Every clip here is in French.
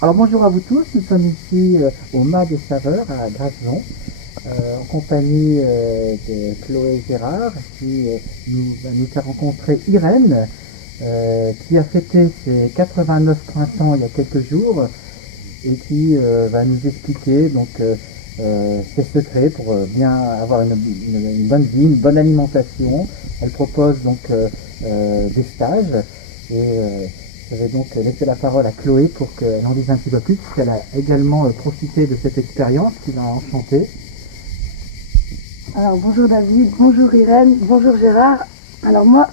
Alors bonjour à vous tous, nous sommes ici au Mât des Saveurs à Graveson, en compagnie de Chloé Gérard qui va nous faire rencontrer Irène qui a fêté ses 89 printemps il y a quelques jours et qui va nous expliquer ses secrets pour bien avoir une bonne vie, une bonne alimentation. Elle propose des stages et je vais donc laisser la parole à Chloé pour qu'elle en dise un petit peu plus, puisqu'elle a également profité de cette expérience qui l'a enchantée. Alors bonjour David, bonjour Irène, bonjour Gérard. Alors moi,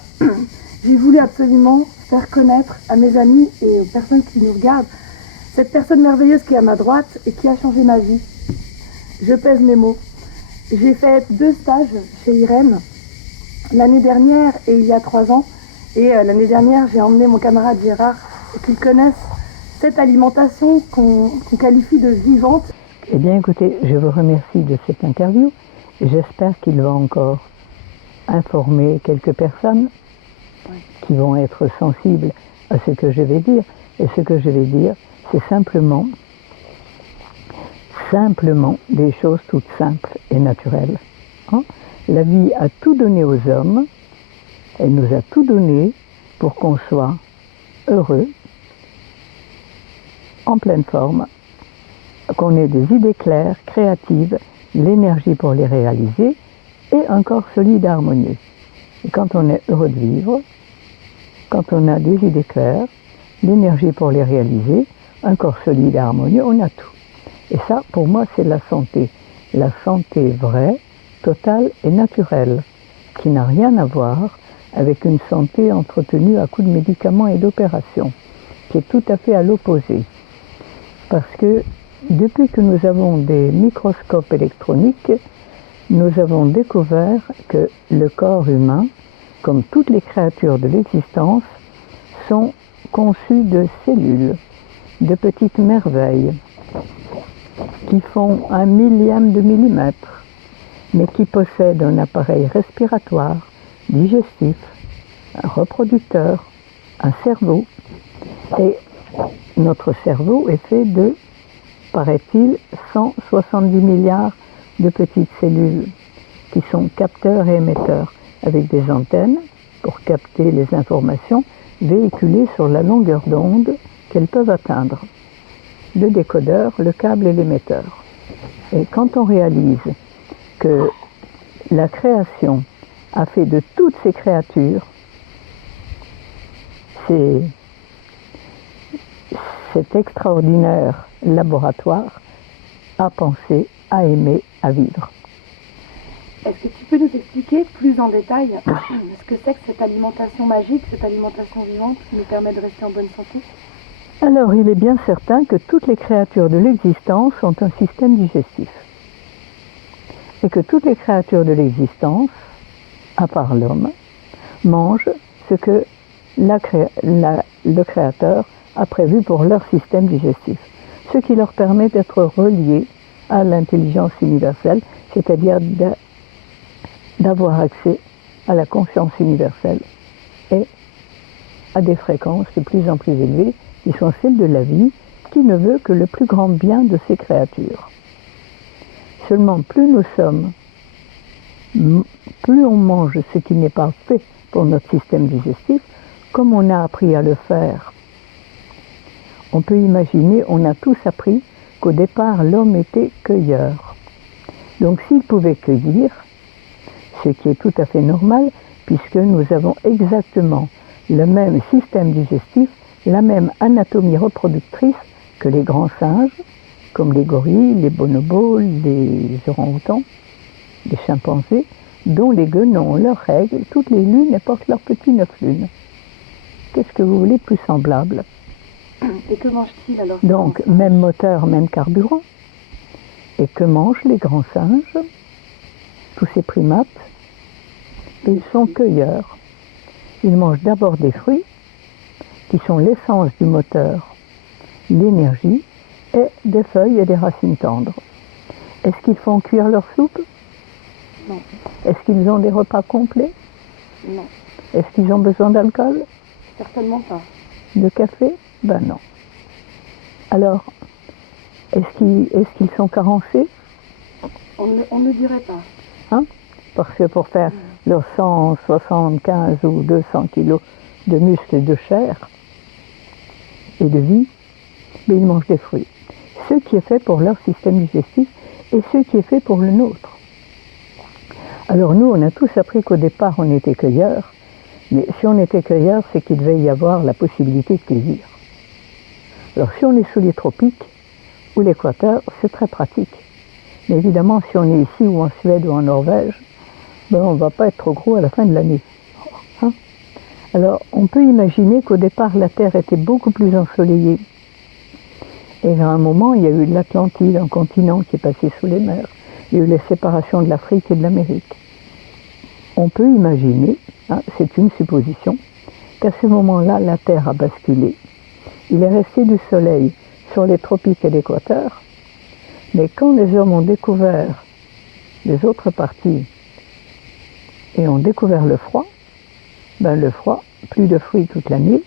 j'ai voulu absolument faire connaître à mes amis et aux personnes qui nous regardent cette personne merveilleuse qui est à ma droite et qui a changé ma vie. Je pèse mes mots. J'ai fait 2 stages chez Irène l'année dernière et il y a 3 ans. Et l'année dernière, j'ai emmené mon camarade Gérard pour qu'il connaisse cette alimentation qu'on qualifie de vivante. Eh bien écoutez, je vous remercie de cette interview. J'espère qu'il va encore informer quelques personnes qui vont être sensibles à ce que je vais dire. Et ce que je vais dire, c'est simplement des choses toutes simples et naturelles. Hein? La vie a tout donné aux hommes. Elle nous a tout donné pour qu'on soit heureux, en pleine forme, qu'on ait des idées claires, créatives, l'énergie pour les réaliser et un corps solide et harmonieux. Et quand on est heureux de vivre, quand on a des idées claires, l'énergie pour les réaliser, un corps solide et harmonieux, on a tout. Et ça, pour moi, c'est la santé vraie, totale et naturelle, qui n'a rien à voir avec une santé entretenue à coups de médicaments et d'opérations, qui est tout à fait à l'opposé. Parce que depuis que nous avons des microscopes électroniques, nous avons découvert que le corps humain, comme toutes les créatures de l'existence, sont conçus de cellules, de petites merveilles, qui font 1/1000 de millimètre, mais qui possèdent un appareil respiratoire, digestif, un reproducteur, un cerveau. Et notre cerveau est fait de, paraît-il, 170 milliards de petites cellules qui sont capteurs et émetteurs, avec des antennes pour capter les informations véhiculées sur la longueur d'onde qu'elles peuvent atteindre. Le décodeur, le câble et l'émetteur. Et quand on réalise que la création a fait de toutes ces créatures cet extraordinaire laboratoire à penser, à aimer, à vivre. Est-ce que tu peux nous expliquer plus en détail ce que c'est que cette alimentation magique, cette alimentation vivante qui nous permet de rester en bonne santé? Alors, il est bien certain que toutes les créatures de l'existence ont un système digestif. Et que toutes les créatures de l'existence, à part l'homme, mangent ce que le Créateur a prévu pour leur système digestif. Ce qui leur permet d'être reliés à l'intelligence universelle, c'est-à-dire d'avoir accès à la conscience universelle et à des fréquences de plus en plus élevées qui sont celles de la vie, qui ne veut que le plus grand bien de ces créatures. Seulement, plus on mange ce qui n'est pas fait pour notre système digestif, comme on a appris à le faire. On peut imaginer, on a tous appris qu'au départ, l'homme était cueilleur. Donc s'il pouvait cueillir, ce qui est tout à fait normal, puisque nous avons exactement le même système digestif, la même anatomie reproductrice que les grands singes, comme les gorilles, les bonobos, les orang-outans, les chimpanzés, dont les guenons ont leurs règles toutes les lunes et portent leurs petits 9 lunes. Qu'est-ce que vous voulez plus semblable? Et que mange-t-il alors? Donc, même moteur, même carburant. Et que mangent les grands singes? Tous ces primates, ils sont cueilleurs. Ils mangent d'abord des fruits, qui sont l'essence du moteur, l'énergie, et des feuilles et des racines tendres. Est-ce qu'ils font cuire leur soupe? Non. Est-ce qu'ils ont des repas complets? Non. Est-ce qu'ils ont besoin d'alcool? Certainement pas. De café? Ben non. Alors, est-ce qu'ils sont carencés? On ne dirait pas. Hein? Parce que pour faire leurs 175 ou 200 kilos de muscles et de chair et de vie, mais ils mangent des fruits. Ce qui est fait pour leur système digestif et ce qui est fait pour le nôtre. Alors nous, on a tous appris qu'au départ, on était cueilleurs, mais si on était cueilleurs, c'est qu'il devait y avoir la possibilité de cueillir. Alors si on est sous les tropiques ou l'équateur, c'est très pratique. Mais évidemment, si on est ici ou en Suède ou en Norvège, ben on ne va pas être trop gros à la fin de l'année. Hein? Alors, on peut imaginer qu'au départ, la Terre était beaucoup plus ensoleillée. Et à un moment, il y a eu l'Atlantide, un continent qui est passé sous les mers. Il y a eu la séparation de l'Afrique et de l'Amérique. On peut imaginer, hein, c'est une supposition, qu'à ce moment-là, la Terre a basculé. Il est resté du soleil sur les tropiques et l'équateur, mais quand les hommes ont découvert les autres parties et ont découvert le froid, plus de fruits toute l'année,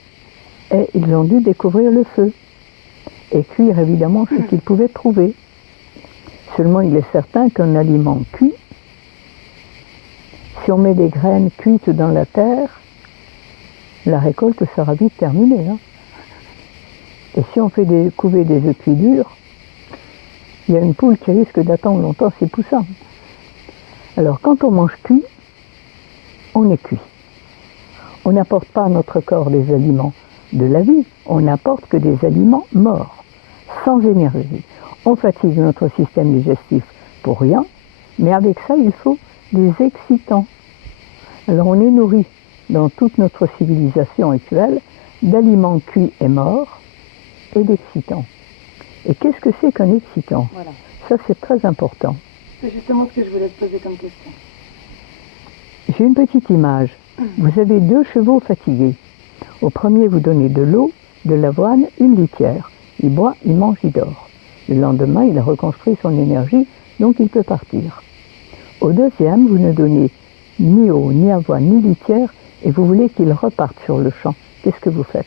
et ils ont dû découvrir le feu et cuire évidemment ce qu'ils pouvaient trouver. Seulement, il est certain qu'un aliment cuit, si on met des graines cuites dans la terre, la récolte sera vite terminée. Hein. Et si on fait couver des œufs cuits durs, il y a une poule qui risque d'attendre longtemps ses poussins. Alors, quand on mange cuit, on est cuit. On n'apporte pas à notre corps des aliments de la vie, on n'apporte que des aliments morts, sans énergie. On fatigue notre système digestif pour rien, mais avec ça, il faut des excitants. Alors, on est nourri dans toute notre civilisation actuelle d'aliments cuits et morts et d'excitants. Et qu'est-ce que c'est qu'un excitant? Voilà. Ça, c'est très important. C'est justement ce que je voulais te poser comme question. J'ai une petite image. Vous avez 2 chevaux fatigués. Au premier, vous donnez de l'eau, de l'avoine, une litière. Il boit, il mange, il dort. Le lendemain, il a reconstruit son énergie, donc il peut partir. Au deuxième, vous ne donnez ni eau, ni avoine, ni litière, et vous voulez qu'il reparte sur le champ. Qu'est-ce que vous faites?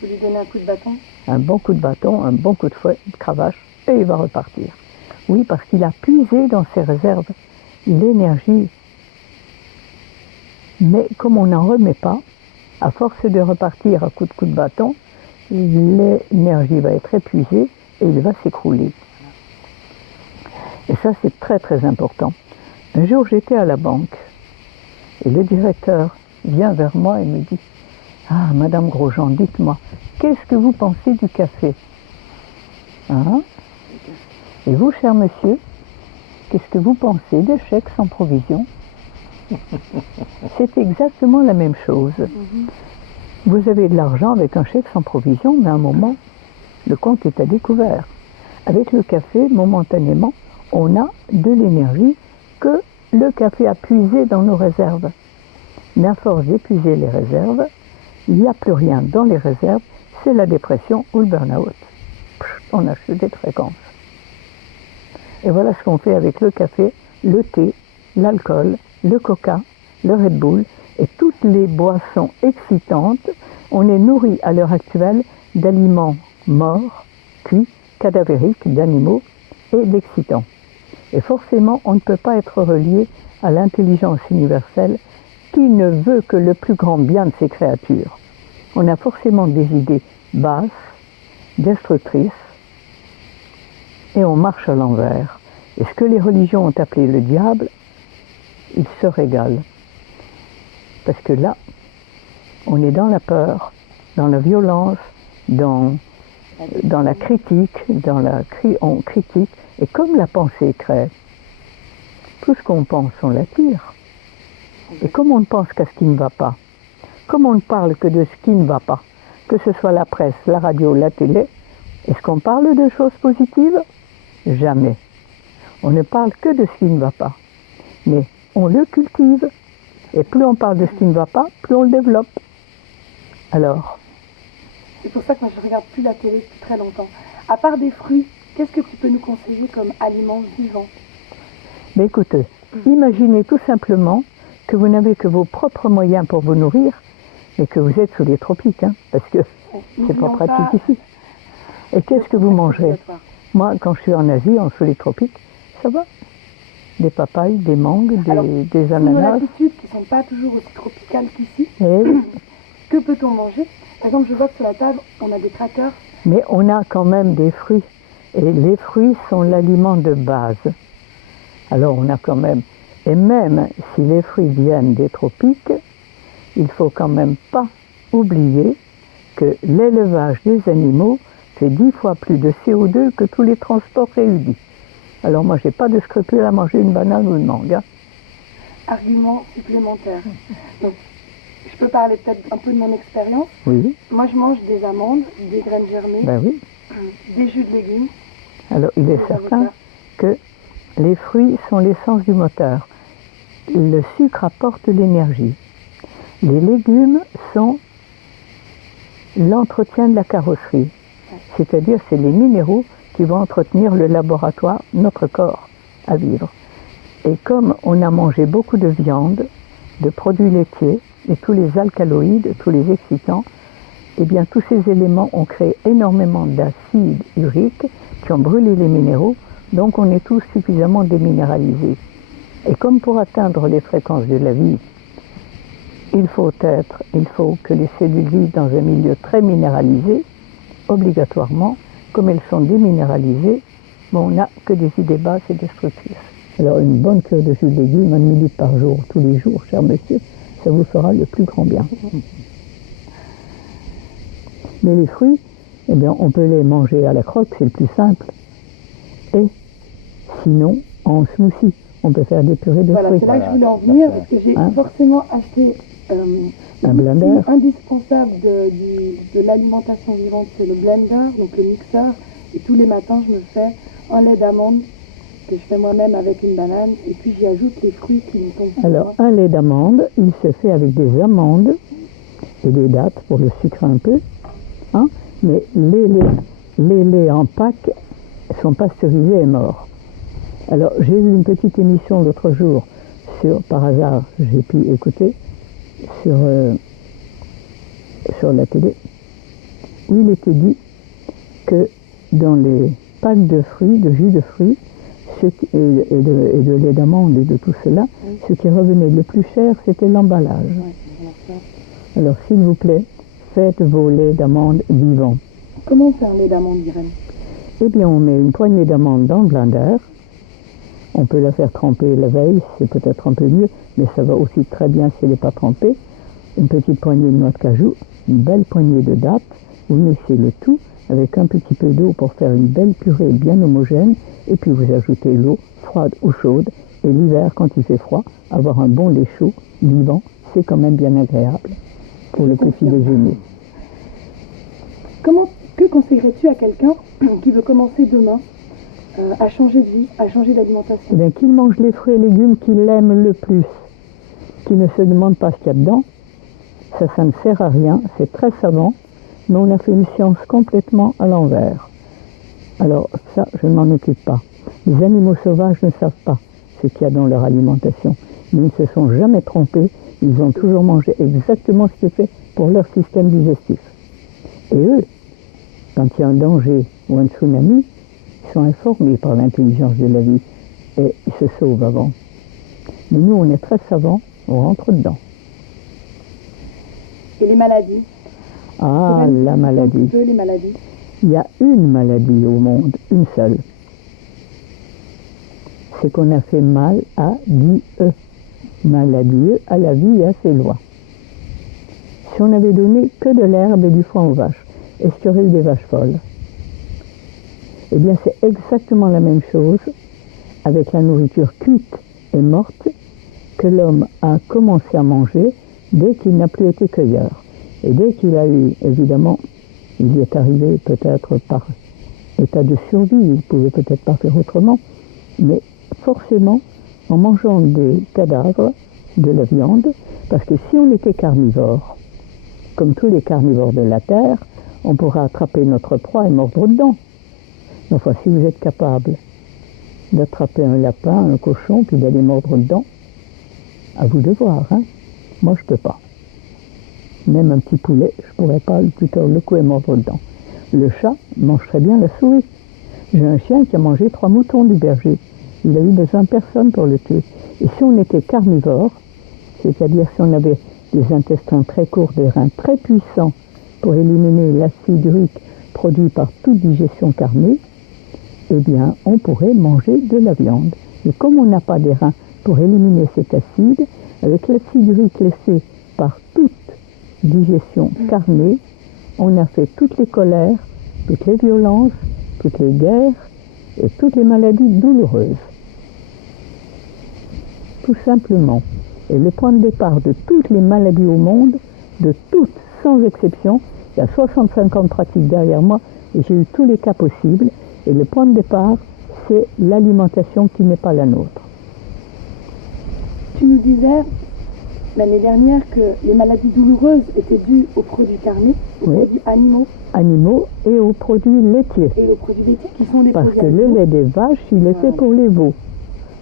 Vous lui donnez un coup de bâton? Un bon coup de bâton, un bon coup de fouet, de cravache, et il va repartir. Oui, parce qu'il a puisé dans ses réserves l'énergie. Mais comme on n'en remet pas, à force de repartir à coup de bâton, l'énergie va être épuisée et il va s'écrouler. Et ça, c'est très très important. Un jour, j'étais à la banque et le directeur vient vers moi et me dit « Ah, Madame Grosjean, dites-moi, qu'est-ce que vous pensez du café ?» Hein? Et vous, cher monsieur, qu'est-ce que vous pensez des chèques sans provision? C'est exactement la même chose. Vous avez de l'argent avec un chèque sans provision, mais à un moment, le compte est à découvert. Avec le café, momentanément, on a de l'énergie que le café a puisé dans nos réserves. Mais à force d'épuiser les réserves, il n'y a plus rien dans les réserves, c'est la dépression ou le burn-out. On a chuté de fréquence. Et voilà ce qu'on fait avec le café, le thé, l'alcool, le coca, le Red Bull et toutes les boissons excitantes. On est nourri à l'heure actuelle d'aliments morts, cuits, cadavériques, d'animaux et d'excitants. Et forcément, on ne peut pas être relié à l'intelligence universelle qui ne veut que le plus grand bien de ses créatures. On a forcément des idées basses, destructrices, et on marche à l'envers. Et ce que les religions ont appelé le diable, il se régale. Parce que là, on est dans la peur, dans la violence, dans la critique, on critique. Et comme la pensée crée, tout ce qu'on pense, on l'attire. Et comme on ne pense qu'à ce qui ne va pas, comme on ne parle que de ce qui ne va pas, que ce soit la presse, la radio, la télé, est-ce qu'on parle de choses positives? Jamais. On ne parle que de ce qui ne va pas. Mais on le cultive. Et plus on parle de ce qui ne va pas, plus on le développe. Alors? C'est pour ça que moi je ne regarde plus la télé depuis très longtemps. À part des fruits, qu'est-ce que tu peux nous conseiller comme aliments vivants? Mais écoutez, imaginez tout simplement que vous n'avez que vos propres moyens pour vous nourrir, mais que vous êtes sous les tropiques, hein, parce que c'est pas pratique ici. Et qu'est-ce que vous mangerez? obligatoire. Moi, quand je suis en Asie, en sous les tropiques, ça va. Des papayes, des mangues, Alors, des Sous nos ananas. latitudes qui ne sont pas toujours aussi tropicales qu'ici, Et, que peut-on manger? Par exemple, je vois que sur la table, on a des crackers. mais on a quand même des fruits. Et les fruits sont l'aliment de base. Alors on a quand même... Et même si les fruits viennent des tropiques, il faut quand même pas oublier que l'élevage des animaux fait 10 fois plus de CO2 que tous les transports réunis. Alors moi, j'ai pas de scrupule à manger une banane ou une mangue. Hein. Argument supplémentaire. Donc, je peux parler peut-être un peu de mon expérience. Oui, Moi, je mange des amandes, des graines germées, ben oui. des jus de légumes. Alors il est des certain avocats. que les fruits sont l'essence du moteur. Le sucre apporte l'énergie. Les légumes sont l'entretien de la carrosserie. C'est-à-dire, c'est les minéraux qui vont entretenir le laboratoire, notre corps, à vivre. Et comme on a mangé beaucoup de viande, de produits laitiers, et tous les alcaloïdes, tous les excitants, eh bien, tous ces éléments ont créé énormément d'acide urique qui ont brûlé les minéraux, donc on est tous suffisamment déminéralisés. Et comme pour atteindre les fréquences de la vie, il faut que les cellules vivent dans un milieu très minéralisé, obligatoirement, comme elles sont déminéralisées, bon, on n'a que des idées basses et destructrices. Alors une bonne cure de jus de légumes, 1 minute par jour, tous les jours, cher monsieur, ça vous fera le plus grand bien. Mais les fruits, eh bien, on peut les manger à la croque, c'est le plus simple. Et sinon, en smoothie, on peut faire des purées de Voilà, fruits. c'est là que je voulais en venir, parce que j'ai Hein? forcément acheté Un l'outil blender. indispensable de l'alimentation vivante, c'est le blender, donc le mixeur. Et tous les matins, je me fais un lait d'amande que je fais moi-même avec une banane, et puis j'y ajoute les fruits qui me tombent sur Alors, moi. un lait d'amande, il se fait avec des amandes et des dattes pour le sucrer un peu. Hein? Mais les laits en pack sont pasteurisés et morts. Alors, j'ai eu une petite émission l'autre jour, par hasard, j'ai pu écouter, sur la télé, où il était dit que dans les packs de fruits, de jus de fruits, et de lait d'amande et de tout cela, Oui. ce qui revenait le plus cher, c'était l'emballage. Ouais, Alors, s'il vous plaît, faites vos laits d'amande vivants. comment on fait un lait d'amande, Irène? Eh bien, on met une poignée d'amandes dans le blender. On peut la faire tremper la veille, c'est peut-être un peu mieux, mais ça va aussi très bien si elle n'est pas trempée. Une petite poignée de noix de cajou, une belle poignée de dattes. Vous mixez le tout avec un petit peu d'eau pour faire une belle purée bien homogène. Et puis vous ajoutez l'eau, froide ou chaude. Et l'hiver, quand il fait froid, avoir un bon lait chaud, vivant, c'est quand même bien agréable pour le petit déjeuner. Que conseillerais-tu à quelqu'un qui veut commencer demain à changer de vie, à changer Eh d'alimentation? bien, qu'il mange les fruits et légumes qu'il aime le plus, qu'il ne se demande pas ce qu'il y a dedans. Ça ne sert à rien, c'est très savant, mais on a fait une science complètement à l'envers. Alors ça, je ne m'en occupe pas. Les animaux sauvages ne savent pas ce qu'il y a dans leur alimentation. Mais ils ne se sont jamais trompés, ils ont toujours mangé exactement ce qui est fait pour leur système digestif. Et eux, quand il y a un danger ou un tsunami, ils sont informés par l'intelligence de la vie et ils se sauvent avant. Mais nous, on est très savants, on rentre dedans. Et les maladies? Ah, Irène, la un maladie. petit peu les maladies. Il y a une maladie au monde, une seule. C'est qu'on a fait mal à Dieu. Mal à Dieu, à la vie et à ses lois. Si on avait donné que de l'herbe et du foin aux vaches, est-ce qu'il y aurait eu des vaches folles? Eh bien, c'est exactement la même chose avec la nourriture cuite et morte que l'homme a commencé à manger dès qu'il n'a plus été cueilleur. Et dès qu'il a eu, évidemment, il y est arrivé peut-être par état de survie, il ne pouvait peut-être pas faire autrement, mais forcément, en mangeant des cadavres, de la viande, parce que si on était carnivore, comme tous les carnivores de la Terre, on pourra attraper notre proie et mordre dedans. Enfin, si vous êtes capable d'attraper un lapin, un cochon, puis d'aller mordre dedans, à vous de voir, hein. Moi, je ne peux pas. Même un petit poulet, je ne pourrais pas le couper le cou et mordre dedans. Le chat mange très bien la souris. J'ai un chien qui a mangé 3 moutons du berger. Il a eu besoin de personne pour le tuer. Et si on était carnivore, c'est-à-dire si on avait des intestins très courts, des reins très puissants pour éliminer l'acide urique produit par toute digestion carnée, eh bien, on pourrait manger de la viande. Et comme on n'a pas des reins pour éliminer cet acide, avec l'acide urique laissé par toute digestion carnée, on a fait toutes les colères, toutes les violences, toutes les guerres et toutes les maladies douloureuses. Tout simplement. Et le point de départ de toutes les maladies au monde, de toutes, sans exception, il y a 65 ans de pratique derrière moi et j'ai eu tous les cas possibles. Et le point de départ, c'est l'alimentation qui n'est pas la nôtre. Tu nous disais l'année dernière que les maladies douloureuses étaient dues aux produits carnés, aux produits animaux. Animaux et aux produits laitiers. Et aux produits laitiers qui sont des Parce produits que animaux. le lait des vaches, il est fait pour les veaux.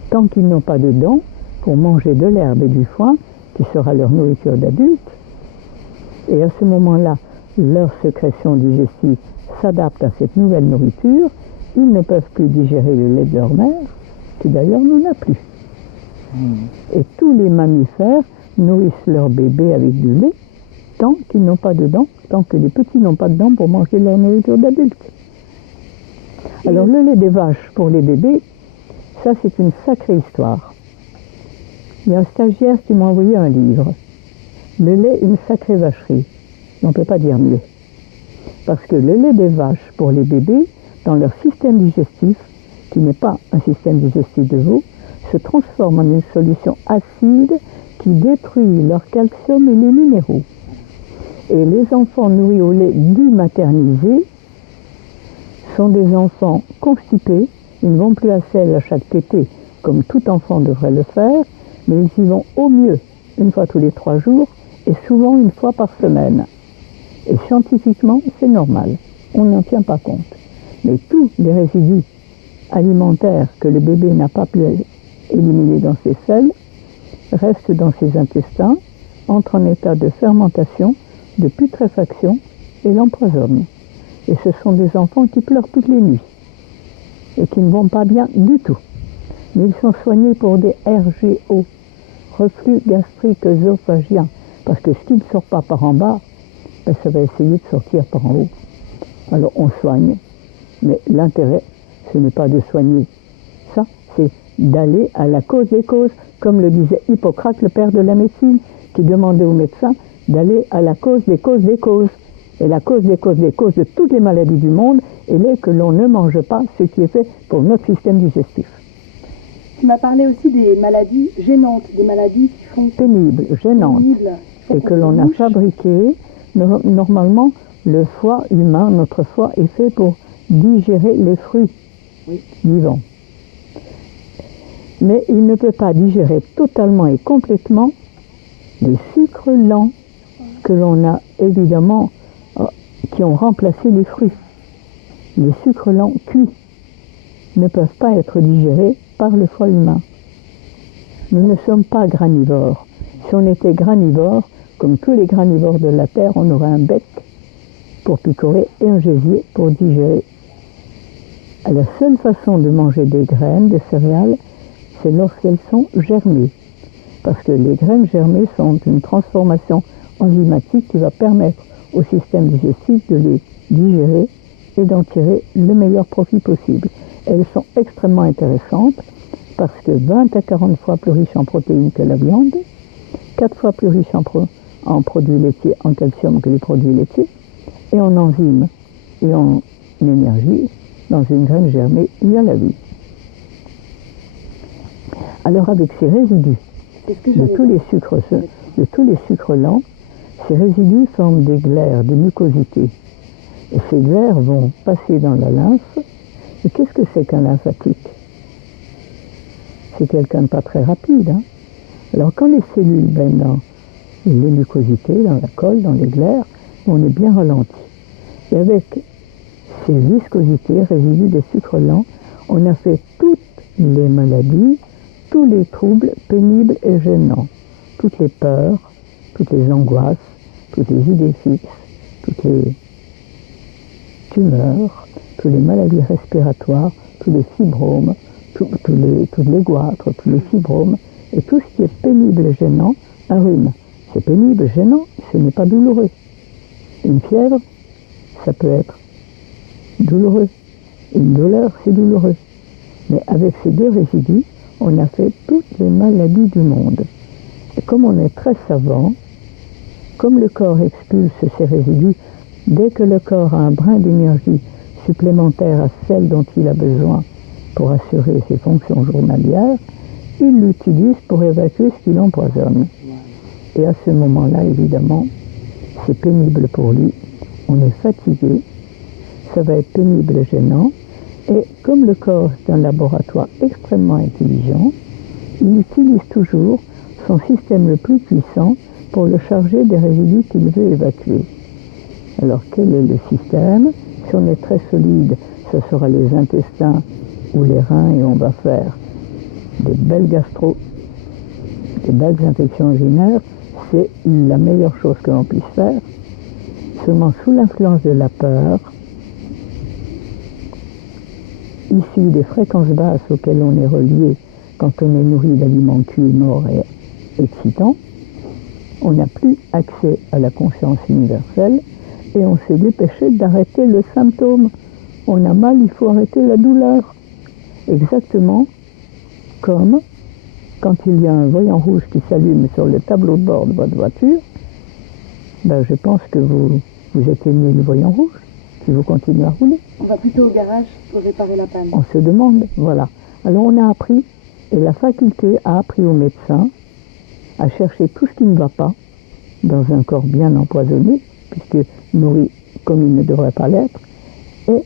Tant qu'ils n'ont pas de dents, pour manger de l'herbe et du foin, qui sera leur nourriture d'adulte. Et à ce moment-là, leur sécrétion digestive s'adapte à cette nouvelle nourriture. Ils ne peuvent plus digérer le lait de leur mère, qui d'ailleurs n'en a plus. Et tous les mammifères nourrissent leurs bébés avec du lait tant qu'ils n'ont pas de dents, tant que les petits n'ont pas de dents pour manger leur nourriture d'adulte. Alors le lait des vaches pour les bébés, ça c'est une sacrée histoire. Il y a un stagiaire qui m'a envoyé un livre. Le lait, une sacrée vacherie. On ne peut pas dire mieux. Parce que le lait des vaches pour les bébés, dans leur système digestif, qui n'est pas un système digestif de veau, se transforme en une solution acide qui détruit leur calcium et les minéraux. Et les enfants nourris au lait dit maternisé sont des enfants constipés. Ils ne vont plus à selle à chaque tétée, comme tout enfant devrait le faire, mais ils y vont au mieux une fois tous les 3 jours et souvent une fois par semaine. Et scientifiquement, c'est normal. On n'en tient pas compte. Mais tous les résidus alimentaires que le bébé n'a pas pu éliminer dans ses selles restent dans ses intestins, entrent en état de fermentation, de putréfaction et l'empoisonnent. Et ce sont des enfants qui pleurent toutes les nuits et qui ne vont pas bien du tout. Mais ils sont soignés pour des RGO, reflux gastrique œsophagien, parce que ce qui ne sort pas par en bas, ben, ça va essayer de sortir par en haut. Alors on soigne, mais l'intérêt, ce n'est pas de soigner ça, c'est d'aller à la cause des causes, comme le disait Hippocrate, le père de la médecine, qui demandait aux médecins d'aller à la cause des causes des causes. Et la cause des causes de toutes les maladies du monde, elle est que l'on ne mange pas ce qui est fait pour notre système digestif. Tu m'as parlé aussi des maladies gênantes, des maladies qui font pénibles, gênantes, et que l'on a fabriquées. Normalement, le foie humain, notre foie, est fait pour digérer les fruits vivants. Mais il ne peut pas digérer totalement et complètement les sucres lents que l'on a évidemment, qui ont remplacé les fruits. Les sucres lents cuits ne peuvent pas être digérés par le foie humain. Nous ne sommes pas granivores. Si on était granivore, comme tous les granivores de la Terre, on aurait un bec pour picorer et un gésier pour digérer. La seule façon de manger des graines, des céréales, c'est lorsqu'elles sont germées. Parce que les graines germées sont une transformation enzymatique qui va permettre au système digestif de les digérer et d'en tirer le meilleur profit possible. Elles sont extrêmement intéressantes parce que 20 à 40 fois plus riches en protéines que la viande, 4 fois plus riches en produits laitiers, en calcium que les produits laitiers, et en enzymes et en énergie. Dans une graine germée, il y a la vie. Alors avec ces résidus de tous les sucres lents, ces résidus forment des glaires, des mucosités. Et ces glaires vont passer dans la lymphe. Et qu'est-ce que c'est qu'un lymphatique? C'est quelqu'un de pas très rapide. Hein? Alors quand les cellules baignent dans les mucosités, dans la colle, dans les glaires, on est bien ralenti. Et avec ces viscosités, résidus des sucres lents, on a fait toutes les maladies, tous les troubles pénibles et gênants, toutes les peurs, toutes les angoisses, toutes les idées fixes, toutes les tumeurs, toutes les maladies respiratoires, tous les fibromes, toutes les goitres, tous les fibromes, et tout ce qui est pénible et gênant, un rhume. C'est pénible, gênant, ce n'est pas douloureux. Une fièvre, ça peut être douloureux. Une douleur, c'est douloureux. Mais avec ces deux résidus, on a fait toutes les maladies du monde. Et comme on est très savant, comme le corps expulse ces résidus, dès que le corps a un brin d'énergie supplémentaire à celle dont il a besoin pour assurer ses fonctions journalières, il l'utilise pour évacuer ce qui l'empoisonne. Et à ce moment-là, évidemment, c'est pénible pour lui. On est fatigué, ça va être pénible et gênant. Et comme le corps est un laboratoire extrêmement intelligent, il utilise toujours son système le plus puissant pour le charger des résidus qu'il veut évacuer. Alors quel est le système? Si on est très solide, ce sera les intestins ou les reins et on va faire des belles des belles infections urinaires. C'est la meilleure chose que l'on puisse faire. Seulement sous l'influence de la peur, issue des fréquences basses auxquelles on est relié quand on est nourri d'aliments cuits, morts et excitants, on n'a plus accès à la conscience universelle et on s'est dépêché d'arrêter le symptôme. On a mal, il faut arrêter la douleur. Exactement comme quand il y a un voyant rouge qui s'allume sur le tableau de bord de votre voiture, je pense que vous éteignez le voyant rouge, puis vous continuez à rouler. On va plutôt au garage pour réparer la panne. On se demande, voilà. Alors on a appris, et la faculté a appris aux médecins à chercher tout ce qui ne va pas dans un corps bien empoisonné, puisque nourri comme il ne devrait pas l'être, et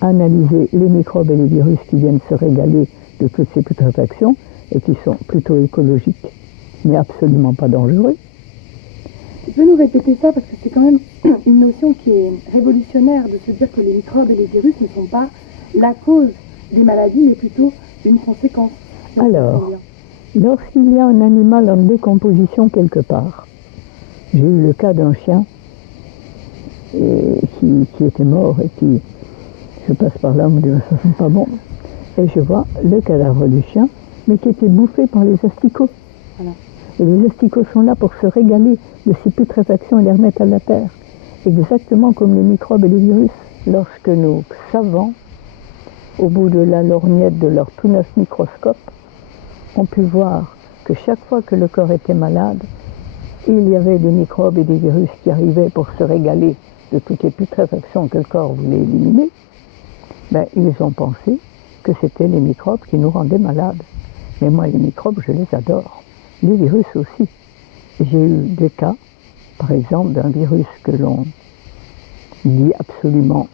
analyser les microbes et les virus qui viennent se régaler de toutes ces putréfactions et qui sont plutôt écologiques, mais absolument pas dangereux. Tu peux nous répéter ça parce que c'est quand même une notion qui est révolutionnaire de se dire que les microbes et les virus ne sont pas la cause des maladies, mais plutôt une conséquence. Alors, lorsqu'il y a un animal en décomposition quelque part, j'ai eu le cas d'un chien qui était mort et qui, je passe par là, on me dit ça sent pas bon, et je vois le cadavre du chien, mais qui était bouffé par les asticots. Voilà. Et les asticots sont là pour se régaler de ces putréfactions et les remettre à la terre. Exactement comme les microbes et les virus. Lorsque nos savants, au bout de la lorgnette de leur tout neuf microscope, ont pu voir que chaque fois que le corps était malade, il y avait des microbes et des virus qui arrivaient pour se régaler de toutes les putréfactions que le corps voulait éliminer, ils ont pensé que c'était les microbes qui nous rendaient malades. Mais moi, les microbes, je les adore. Les virus aussi. J'ai eu des cas, par exemple, d'un virus que l'on dit absolument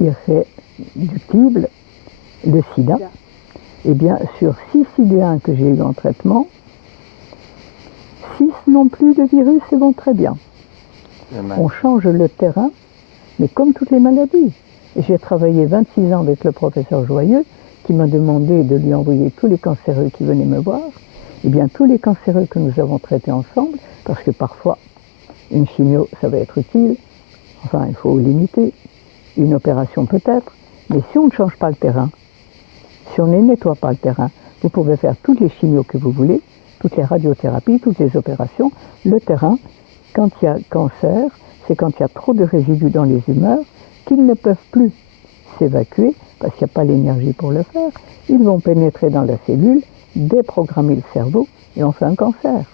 irréductible, le sida. Eh bien, sur 6 sidéens que j'ai eu en traitement, 6 n'ont plus de virus et vont très bien. On change le terrain, mais comme toutes les maladies. J'ai travaillé 26 ans avec le professeur Joyeux, qui m'a demandé de lui envoyer tous les cancéreux qui venaient me voir. Eh bien, tous les cancéreux que nous avons traités ensemble, parce que parfois, une chimio, ça va être utile, enfin, il faut limiter, une opération peut-être, mais si on ne change pas le terrain, si on ne nettoie pas le terrain, vous pouvez faire toutes les chimios que vous voulez, toutes les radiothérapies, toutes les opérations, le terrain, quand il y a cancer, c'est quand il y a trop de résidus dans les humeurs, qu'ils ne peuvent plus s'évacuer, parce qu'il n'y a pas l'énergie pour le faire, ils vont pénétrer dans la cellule, déprogrammer le cerveau, et on fait un cancer.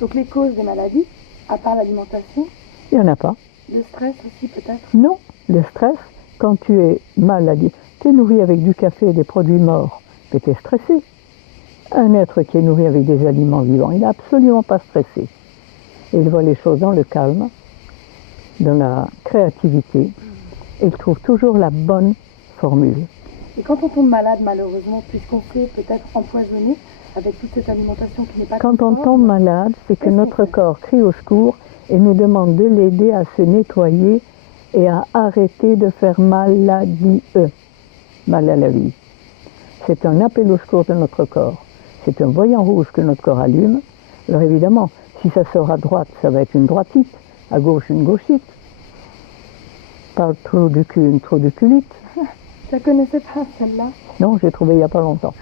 Donc les causes des maladies, à part l'alimentation, il n'y en a pas. Le stress aussi peut-être? Non, le stress, quand tu es malade, tu es nourri avec du café et des produits morts, mais tu es stressé. Un être qui est nourri avec des aliments vivants, il n'est absolument pas stressé. Et il voit les choses dans le calme, dans la créativité, et il trouve toujours la bonne formule. Et quand on tombe malade, malheureusement, puisqu'on s'est peut-être empoisonné avec toute cette alimentation qui n'est pas Quand on tombe malade, c'est que notre corps crie au secours et nous demande de l'aider à se nettoyer et à arrêter de faire mal à la vie. C'est un appel au secours de notre corps. C'est un voyant rouge que notre corps allume. Alors évidemment, si ça sort à droite, ça va être une droitite, à gauche une gauchite. Pas trop de cul, une trop de culite. Je la connaissais pas, celle-là. Non, j'ai trouvé il n'y a pas longtemps.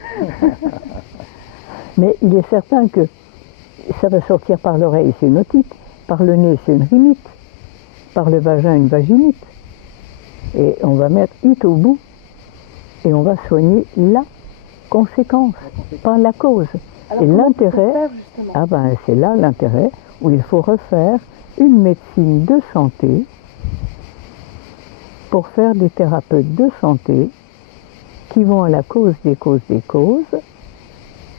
Mais il est certain que ça va sortir par l'oreille, c'est une otite. Par le nez, c'est une rhinite. Par le vagin, une vaginite. Et on va mettre it au bout. Et on va soigner la conséquence, pas la cause. Alors, et comment l'intérêt, faire, justement ah ben c'est là l'intérêt où il faut refaire une médecine de santé pour faire des thérapeutes de santé qui vont à la cause des causes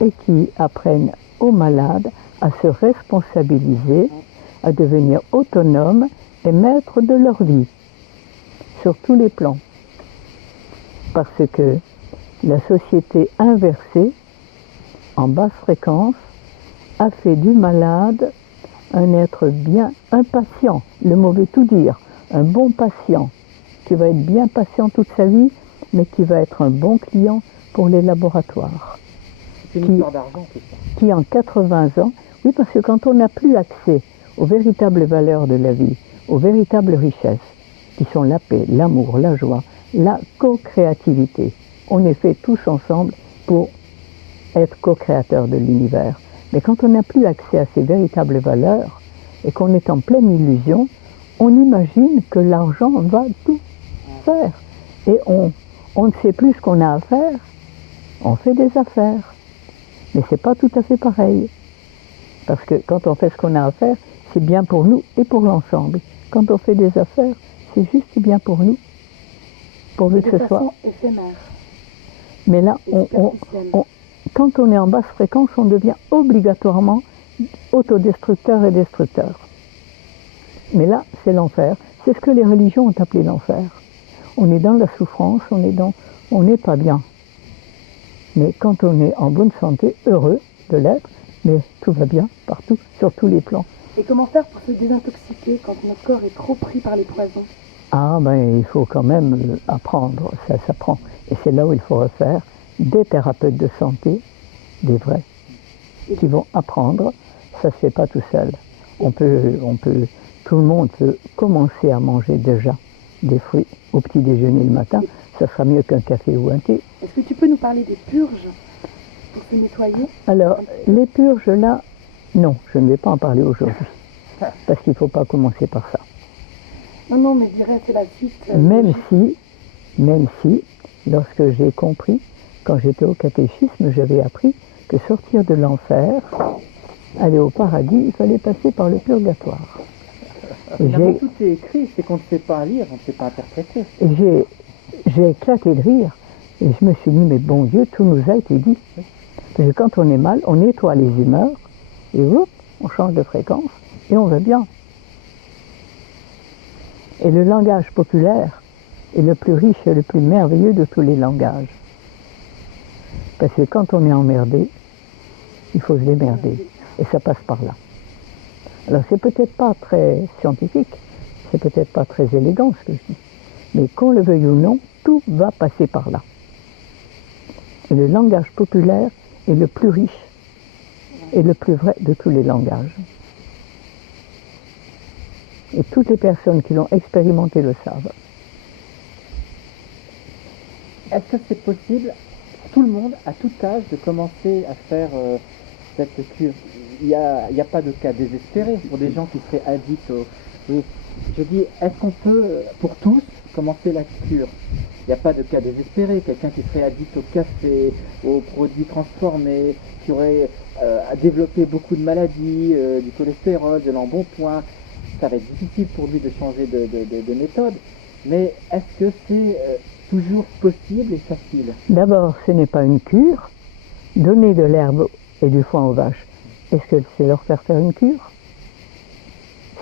et qui apprennent aux malades à se responsabiliser, à devenir autonomes et maîtres de leur vie, sur tous les plans. Parce que la société inversée, en basse fréquence, a fait du malade un être bien, un patient, le mot veut tout dire, un bon patient, qui va être bien patient toute sa vie, mais qui va être un bon client pour les laboratoires. C'est une histoire d'argent, tout ça. Qui en 80 ans, oui, parce que quand on n'a plus accès aux véritables valeurs de la vie, aux véritables richesses, qui sont la paix, l'amour, la joie, la co-créativité, on est fait tous ensemble pour être co-créateurs de l'univers. Mais quand on n'a plus accès à ces véritables valeurs et qu'on est en pleine illusion, on imagine que l'argent va tout faire. Et on ne sait plus ce qu'on a à faire, on fait des affaires. Mais ce n'est pas tout à fait pareil. Parce que quand on fait ce qu'on a à faire, c'est bien pour nous et pour l'ensemble. Quand on fait des affaires, c'est juste bien pour nous, pourvu que ce soit. Éphémère. Mais là, quand on est en basse fréquence, on devient obligatoirement autodestructeur et destructeur. Mais là, c'est l'enfer. C'est ce que les religions ont appelé l'enfer. On est dans la souffrance, on n'est pas bien. Mais quand on est en bonne santé, heureux de l'être, mais tout va bien partout, sur tous les plans. Et comment faire pour se désintoxiquer quand notre corps est trop pris par les poisons? Ah ben il faut quand même apprendre, ça s'apprend. Et c'est là où il faut refaire des thérapeutes de santé, des vrais, qui vont apprendre. Ça ne se fait pas tout seul. Tout le monde peut commencer à manger déjà des fruits au petit déjeuner le matin. Ça sera mieux qu'un café ou un thé. Est-ce que tu peux nous parler des purges pour se nettoyer? Alors, les purges là, non, je ne vais pas en parler aujourd'hui. Parce qu'il ne faut pas commencer par ça. Non, mais je dirais c'est la suite. Même si, lorsque j'ai compris, quand j'étais au catéchisme, j'avais appris que sortir de l'enfer, aller au paradis, il fallait passer par le purgatoire. Tout est écrit, c'est qu'on ne sait pas lire, on ne sait pas interpréter. Et j'ai éclaté de rire. Et je me suis dit, mais bon Dieu, tout nous a été dit. Parce que quand on est mal, on nettoie les humeurs, et hop, on change de fréquence, et on va bien. Et le langage populaire est le plus riche et le plus merveilleux de tous les langages. Parce que quand on est emmerdé, il faut se démerder. Et ça passe par là. Alors c'est peut-être pas très scientifique, c'est peut-être pas très élégant ce que je dis. Mais qu'on le veuille ou non, tout va passer par là. Et le langage populaire est le plus riche et le plus vrai de tous les langages. Et toutes les personnes qui l'ont expérimenté le savent. Est-ce que c'est possible, tout le monde, à tout âge, de commencer à faire cette cure? Il n'y a pas de cas désespéré pour des gens qui seraient addicts au... Oui. Je dis, est-ce qu'on peut, pour tous, commencer la cure? Il n'y a pas de cas désespéré, quelqu'un qui serait addict au café, aux produits transformés, qui aurait développé beaucoup de maladies, du cholestérol, de l'embonpoint. Ça va être difficile pour lui de changer de méthode, mais est-ce que c'est toujours possible et facile? D'abord, ce n'est pas une cure. Donner de l'herbe et du foin aux vaches, est-ce que c'est leur faire une cure?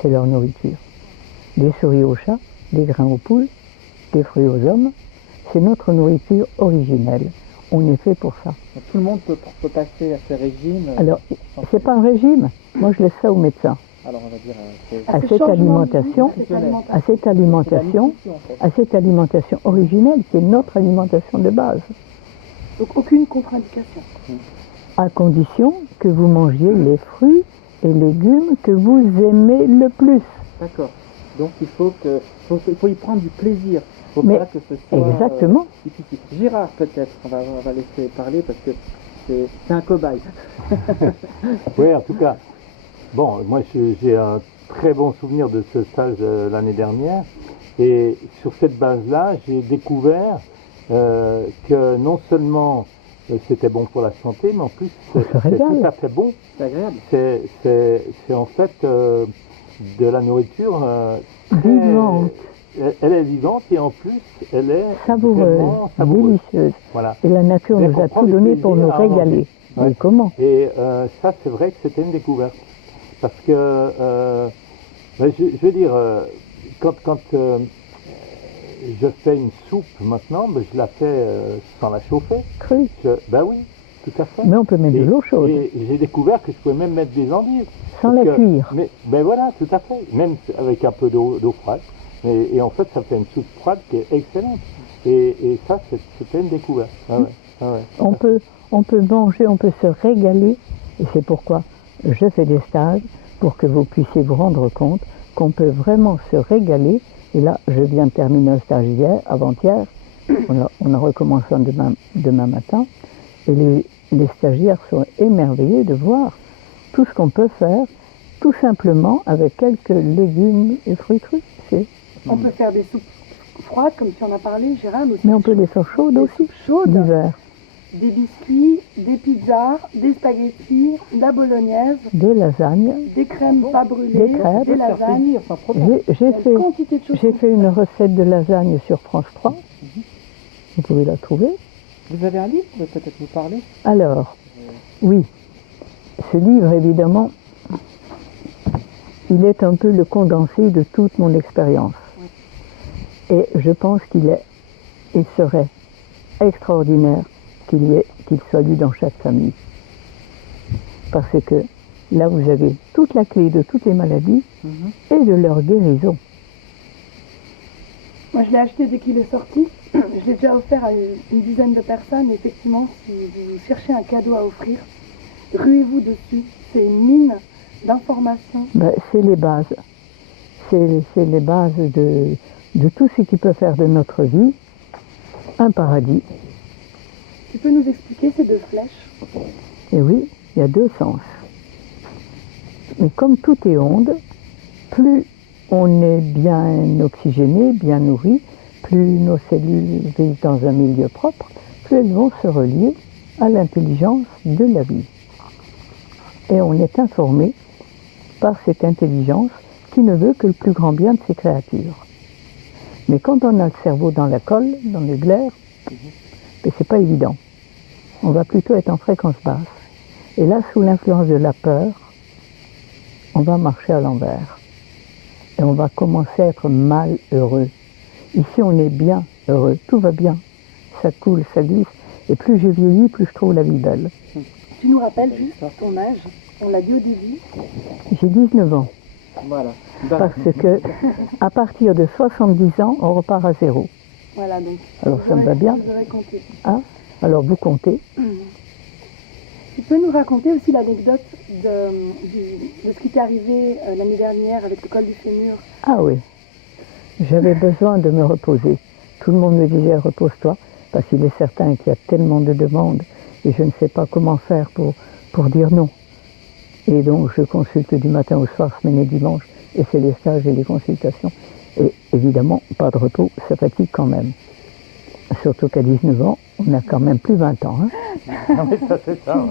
C'est leur nourriture. Des souris aux chats, des grains aux poules, des fruits aux hommes, c'est notre nourriture originelle. On est fait pour ça. Donc, tout le monde peut passer à ce régime? Alors, c'est pas un régime. Moi, je laisse ça aux médecins. Alors, on va dire à cette alimentation originelle, c'est notre alimentation de base. Donc aucune contre-indication. À condition que vous mangiez les fruits et légumes que vous aimez le plus. D'accord. Donc il faut y prendre du plaisir. Il ne faut Mais pas que ce soit exactement. difficile. Gérard peut-être, on va laisser parler parce que c'est un cobaye. Oui, en tout cas, bon, moi j'ai un très bon souvenir de ce stage l'année dernière. Et sur cette base-là, j'ai découvert que non seulement c'était bon pour la santé, mais en plus c'est tout à fait bon. C'est agréable. C'est en fait de la nourriture Vivante. Elle est vivante et en plus elle est Savoureuse, délicieuse. Voilà. Et la nature Mais nous a qu'on prend tout du donné pour nous plaisir à manger. régaler. Ouais. Mais comment? Et ça, c'est vrai que c'était une découverte. Parce que, je veux dire, quand je fais une soupe maintenant, je la fais sans la chauffer. Crue. Ben oui, tout à fait. Mais on peut mettre de l'eau chaude. Et j'ai découvert que je pouvais même mettre des endives. Sans la cuire. Mais ben voilà, tout à fait. Même avec un peu d'eau froide. Et en fait, ça fait une soupe froide qui est excellente. Et ça, c'était une découverte. Ah ouais, ah ouais. On peut manger, on peut se régaler. Et c'est pourquoi je fais des stages, pour que vous puissiez vous rendre compte qu'on peut vraiment se régaler. Et là, je viens de terminer un stage avant-hier. On a recommencé demain matin. Et les stagiaires sont émerveillés de voir tout ce qu'on peut faire, tout simplement avec quelques légumes et fruits crus. On peut faire des soupes froides, comme tu en as parlé, Gérard. Mais on peut les faire chaudes aussi, l'hiver. Des biscuits, des pizzas, des spaghettis, de la bolognaise, des lasagnes, des crèmes pas brûlées, des crêpes, des lasagnes. J'ai fait une recette de lasagne sur France 3. Vous pouvez la trouver. Vous avez un livre, peut-être nous parler? Alors, oui. Ce livre, évidemment, il est un peu le condensé de toute mon expérience. Et je pense il serait extraordinaire qu'il soit lu dans chaque famille. Parce que là, vous avez toute la clé de toutes les maladies et de leur guérison. Moi, je l'ai acheté dès qu'il est sorti. Je l'ai déjà offert à une dizaine de personnes. Et effectivement, si vous cherchez un cadeau à offrir, ruez-vous dessus. C'est une mine d'informations. C'est les bases. C'est les bases de tout ce qui peut faire de notre vie un paradis. Tu peux nous expliquer ces deux flèches? Et oui, il y a deux sens. Mais comme tout est onde, plus on est bien oxygéné, bien nourri, plus nos cellules vivent dans un milieu propre, plus elles vont se relier à l'intelligence de la vie. Et on est informé par cette intelligence qui ne veut que le plus grand bien de ses créatures. Mais quand on a le cerveau dans la colle, dans le glaire, c'est pas évident. On va plutôt être en fréquence basse. Et là, sous l'influence de la peur, on va marcher à l'envers. Et on va commencer à être malheureux. Ici, on est bien heureux, tout va bien. Ça coule, ça glisse. Et plus je vieillis, plus je trouve la vie belle. Tu nous rappelles juste ton âge? On l'a dit au début. J'ai 19 ans. Voilà. Parce que à partir de 70 ans, on repart à zéro. Voilà, donc. Alors ça me va bien. Hein? Alors vous comptez. Tu peux nous raconter aussi l'anecdote de ce qui t'est arrivé l'année dernière avec le col du fémur? Ah oui. J'avais besoin de me reposer. Tout le monde me disait repose-toi, parce qu'il est certain qu'il y a tellement de demandes et je ne sais pas comment faire pour dire non. Et donc je consulte du matin au soir, semaine et dimanche, et c'est les stages et les consultations. Et évidemment, pas de repos, ça fatigue quand même. Surtout qu'à 19 ans, on n'a quand même plus 20 ans. Hein. Non mais ça c'est ça.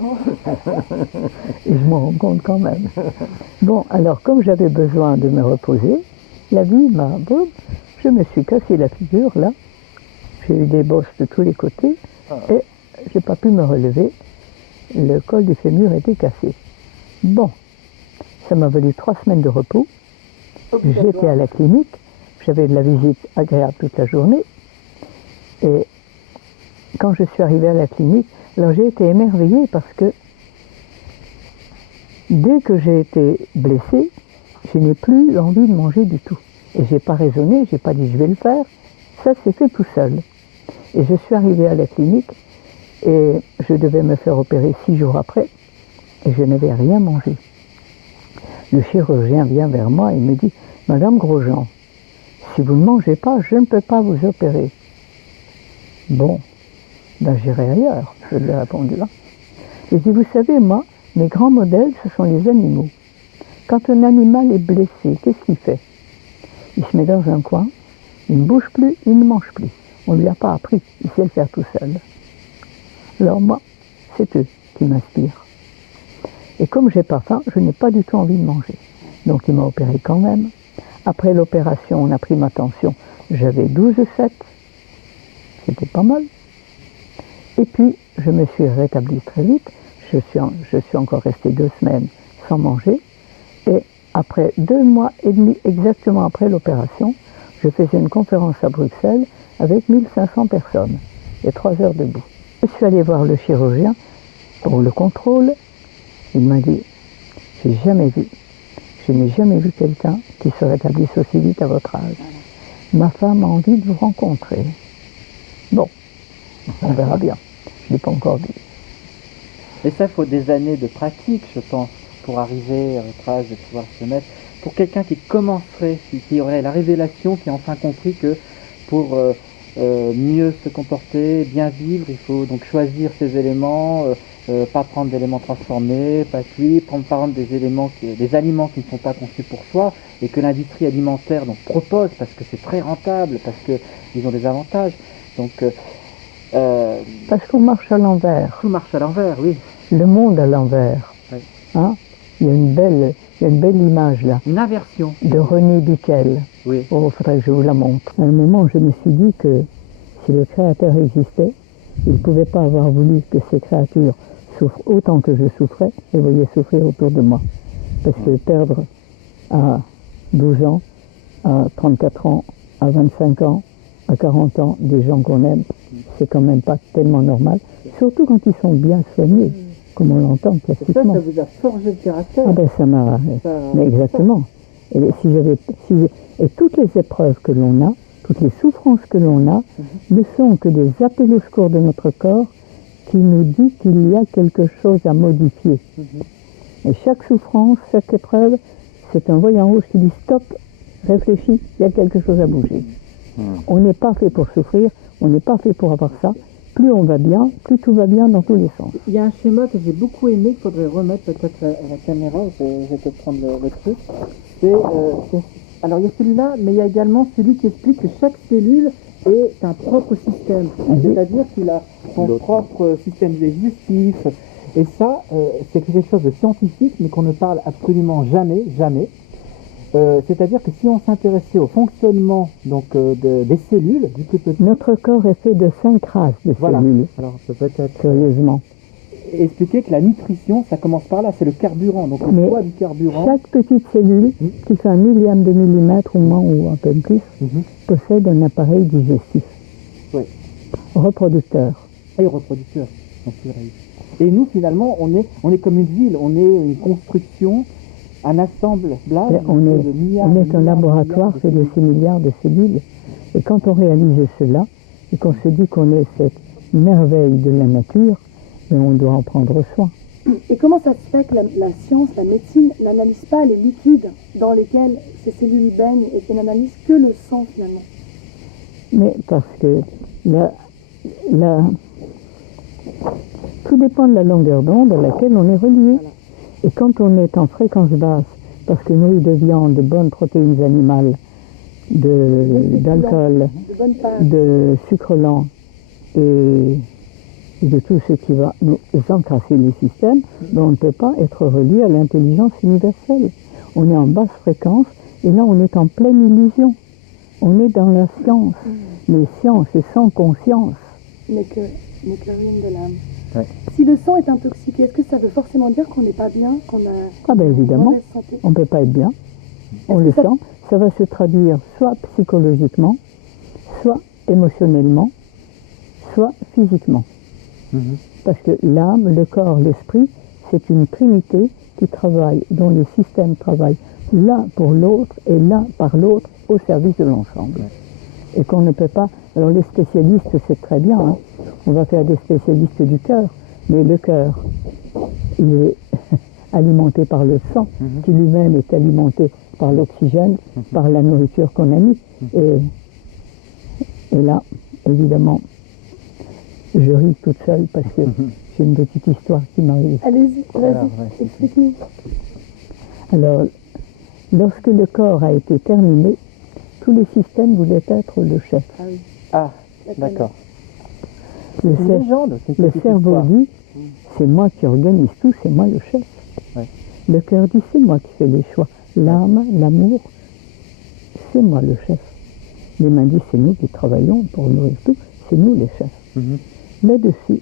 Et je m'en rends compte quand même. Bon, alors comme j'avais besoin de me reposer, la vie m'a... Bon, je me suis cassé la figure là. J'ai eu des bosses de tous les côtés et j'ai pas pu me relever. Le col du fémur était cassé. Bon, ça m'a valu 3 semaines de repos. J'étais à la clinique, j'avais de la visite agréable toute la journée. Et quand je suis arrivée à la clinique, alors j'ai été émerveillée parce que dès que j'ai été blessée, je n'ai plus envie de manger du tout. Et j'ai pas raisonné, j'ai pas dit je vais le faire. Ça s'est fait tout seul. Et je suis arrivée à la clinique et je devais me faire opérer 6 jours après et je n'avais rien mangé. Le chirurgien vient vers moi et me dit Madame Grosjean, si vous ne mangez pas, je ne peux pas vous opérer. Bon, ben j'irai ailleurs, je lui ai répondu là. Et je dis, vous savez, moi, mes grands modèles, ce sont les animaux. Quand un animal est blessé, qu'est-ce qu'il fait? Il se met dans un coin, il ne bouge plus, il ne mange plus. On ne lui a pas appris, il sait le faire tout seul. Alors moi, c'est eux qui m'inspirent. Et comme j'ai pas faim, je n'ai pas du tout envie de manger. Donc il m'a opéré quand même. Après l'opération, on a pris ma tension. J'avais 12,7. C'était pas mal. Et puis, je me suis rétablie très vite. Je suis encore restée 2 semaines sans manger. Et après 2 mois et demi, exactement après l'opération, je faisais une conférence à Bruxelles avec 1500 personnes et 3 heures debout. Je suis allée voir le chirurgien pour le contrôle. Il m'a dit, je n'ai jamais vu quelqu'un qui se rétablisse aussi vite à votre âge. Ma femme a envie de vous rencontrer. Bon, on verra bien. Je ne l'ai pas encore dit. Et ça, il faut des années de pratique, je pense, pour arriver à votre âge, de pouvoir se mettre. Pour quelqu'un qui commencerait, qui aurait la révélation, qui a enfin compris que pour mieux se comporter, bien vivre, il faut donc choisir ses éléments, pas prendre d'éléments transformés, pas cuits, prendre des aliments qui ne sont pas conçus pour soi, et que l'industrie alimentaire donc propose parce que c'est très rentable, parce qu'ils ont des avantages. Donc parce qu'on marche à l'envers. Tout marche à l'envers, oui. Le monde à l'envers. Oui. Hein? Il y a une belle image là. Une inversion. De René Bickel. Oui. Oh, il faudrait que je vous la montre. À un moment, je me suis dit que si le Créateur existait, il ne pouvait pas avoir voulu que ces créatures souffrent autant que je souffrais et voyaient souffrir autour de moi. Parce que perdre à 12 ans, à 34 ans, à 25 ans, à 40 ans, des gens qu'on aime, c'est quand même pas tellement normal. Surtout quand ils sont bien soignés, comme on l'entend classiquement. Ça vous a forgé le caractère. Ah ben ça m'a... Mais exactement. Et, et toutes les épreuves que l'on a, toutes les souffrances que l'on a, ne sont que des appels au secours de notre corps qui nous dit qu'il y a quelque chose à modifier. Et chaque souffrance, chaque épreuve, c'est un voyant rouge qui dit stop, réfléchis, il y a quelque chose à bouger. On n'est pas fait pour souffrir, on n'est pas fait pour avoir ça. Plus on va bien, plus tout va bien dans tous les sens. Il y a un schéma que j'ai beaucoup aimé, qu'il faudrait remettre peut-être à la caméra, je vais te prendre le truc. Alors il y a celui-là, mais il y a également celui qui explique que chaque cellule est un propre système. C'est-à-dire qu'il a son propre système digestif. Et ça, c'est quelque chose de scientifique, mais qu'on ne parle absolument jamais. C'est-à-dire que si on s'intéressait au fonctionnement donc, des cellules, du plus petit... Notre corps est fait de 5 races de cellules. Alors, peut-être... Curieusement. Expliquer que la nutrition, ça commence par là, c'est le carburant. Donc, le poids du carburant... Chaque petite cellule, qui fait 1 millième de millimètre ou moins, ou un peu plus, possède un appareil digestif. Oui. Reproducteur. Et reproducteur. Donc, et nous, finalement, on est comme une ville, on est une construction... Un assemblage on est un laboratoire fait de 6 milliards de cellules. Et quand on réalise cela, et qu'on se dit qu'on est cette merveille de la nature, mais on doit en prendre soin. Et comment ça se fait que la science, la médecine, n'analyse pas les liquides dans lesquels ces cellules baignent et qu'elle n'analyse que le sang finalement? Mais parce que tout dépend de la longueur d'onde à laquelle on est relié. Voilà. Et quand on est en fréquence basse, parce que nourri de viande, de bonnes protéines animales, d'alcool, de sucre lent et de tout ce qui va nous encrasser les systèmes, ben on ne peut pas être relié à l'intelligence universelle. On est en basse fréquence et là on est en pleine illusion. On est dans la science. Mais science est sans conscience. Mais que ruine de l'âme. Ouais. Si le sang est intoxiqué, est-ce que ça veut forcément dire qu'on n'est pas bien, qu'on a Ah ben évidemment, on ne peut pas être bien. On le sent, ça va se traduire soit psychologiquement, soit émotionnellement, soit physiquement. Parce que l'âme, le corps, l'esprit, c'est une trinité qui travaille, dont les systèmes travaillent l'un pour l'autre et l'un par l'autre au service de l'ensemble. Et qu'on ne peut pas... Alors les spécialistes, c'est très bien, hein. On va faire des spécialistes du cœur, mais le cœur, il est alimenté par le sang, qui lui-même est alimenté par l'oxygène, par la nourriture qu'on a mis. Et là, évidemment, je ris toute seule parce que j'ai une petite histoire qui m'arrive. Allez-y, Alors, vas-y, explique-nous. Alors, lorsque le corps a été terminé, tous les systèmes voulaient être le chef. Ah oui, Ah, la d'accord. Le, C'est une cer- légende, c'est une le petite cerveau histoire. dit, c'est moi qui organise tout, c'est moi le chef. Ouais. Le cœur dit, c'est moi qui fais les choix. L'âme, l'amour, c'est moi le chef. Les mains disent, c'est nous qui travaillons pour nourrir tout, c'est nous les chefs. Mhm. Là-dessus,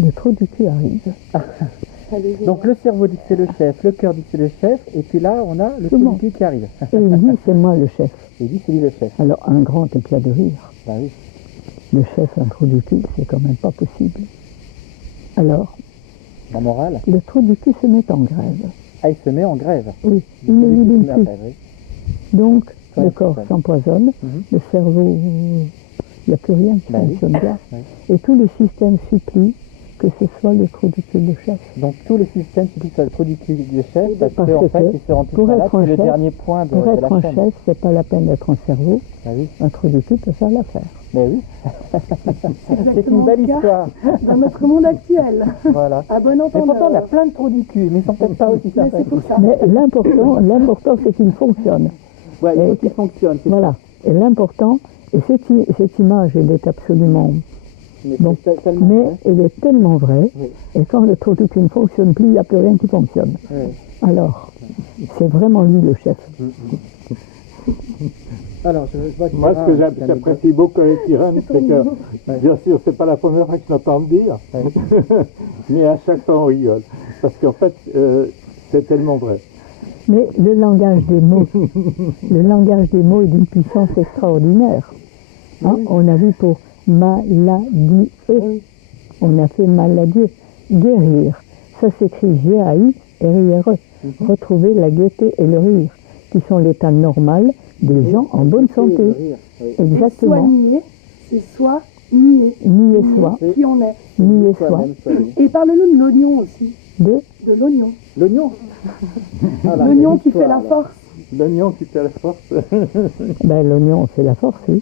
le trou du cul arrive. allez-y. Donc le cerveau dit que c'est le chef, le cœur dit que c'est le chef, et puis là on a le Tout le monde. trou du cul qui arrive. Et il dit, c'est moi le chef. Et il dit c'est lui le chef. Alors, un grand éclat de rire. Bah oui. Le chef, un trou du cul, c'est quand même pas possible. Alors, La morale, le trou du cul se met en grève. ah, il se met en grève. Oui, il ne Celui qui libère se met plus. après, oui. Donc, Ouais, le corps ouais. s'empoisonne, Mhm. le cerveau, il n'y a plus rien qui Bah oui. fonctionne bien. Ouais. Et tout le système supplie que ce soit le trou du cul le chef. Donc tous les systèmes subissent le trou du cul du chef, parce Parce qu'en que fait ils se rendent tous pour malades, être un c'est le chef- dernier point de, Pour de être la un chaîne. chef, c'est pas la peine d'être un cerveau. Ah oui, Un trou du cul peut faire l'affaire. mais oui, c'est Exactement une belle le cas histoire. dans notre monde actuel. Voilà. À bon Mais entendeur. pourtant on a plein de trous du cul, mais ils sont peut-être pas aussi Mais c'est sympathiques. pour ça. Mais l'important, c'est qu'il fonctionne. Ouais, il Et- faut qu'il fonctionne. c'est Voilà. Et l'important, et cette image, elle est absolument... Mais Bon. c'est tellement Mais vrai. elle est tellement vraie, Oui. et quand le trou du cul ne fonctionne plus, il n'y a plus rien qui fonctionne. Oui. Alors, c'est vraiment lui le chef. Alors, je vois qu'il y Moi, a ce que un petit j'apprécie beaucoup avec Irène, c'est que, bien sûr, c'est pas la première fois que je l'entends le dire, mais à chaque fois on rigole. Parce qu'en fait, c'est tellement vrai. Mais le langage des mots est d'une puissance extraordinaire. Hein, on a vu pour maladie, on a fait maladieux. Guérir, ça s'écrit G-A-I-R-I-R-E. Retrouver la gaieté et le rire, qui sont l'état normal des gens en bonne santé. Et Exactement. soigner, c'est soit nier. Nier soi, Qui on est. nier soi. Soi-même, soi-même. Et parle-nous de l'oignon aussi. De De l'oignon. L'oignon. Ah, là, L'oignon quelle qui fait histoire, la là. force. L'oignon qui fait la force. ben, l'oignon fait la force, oui.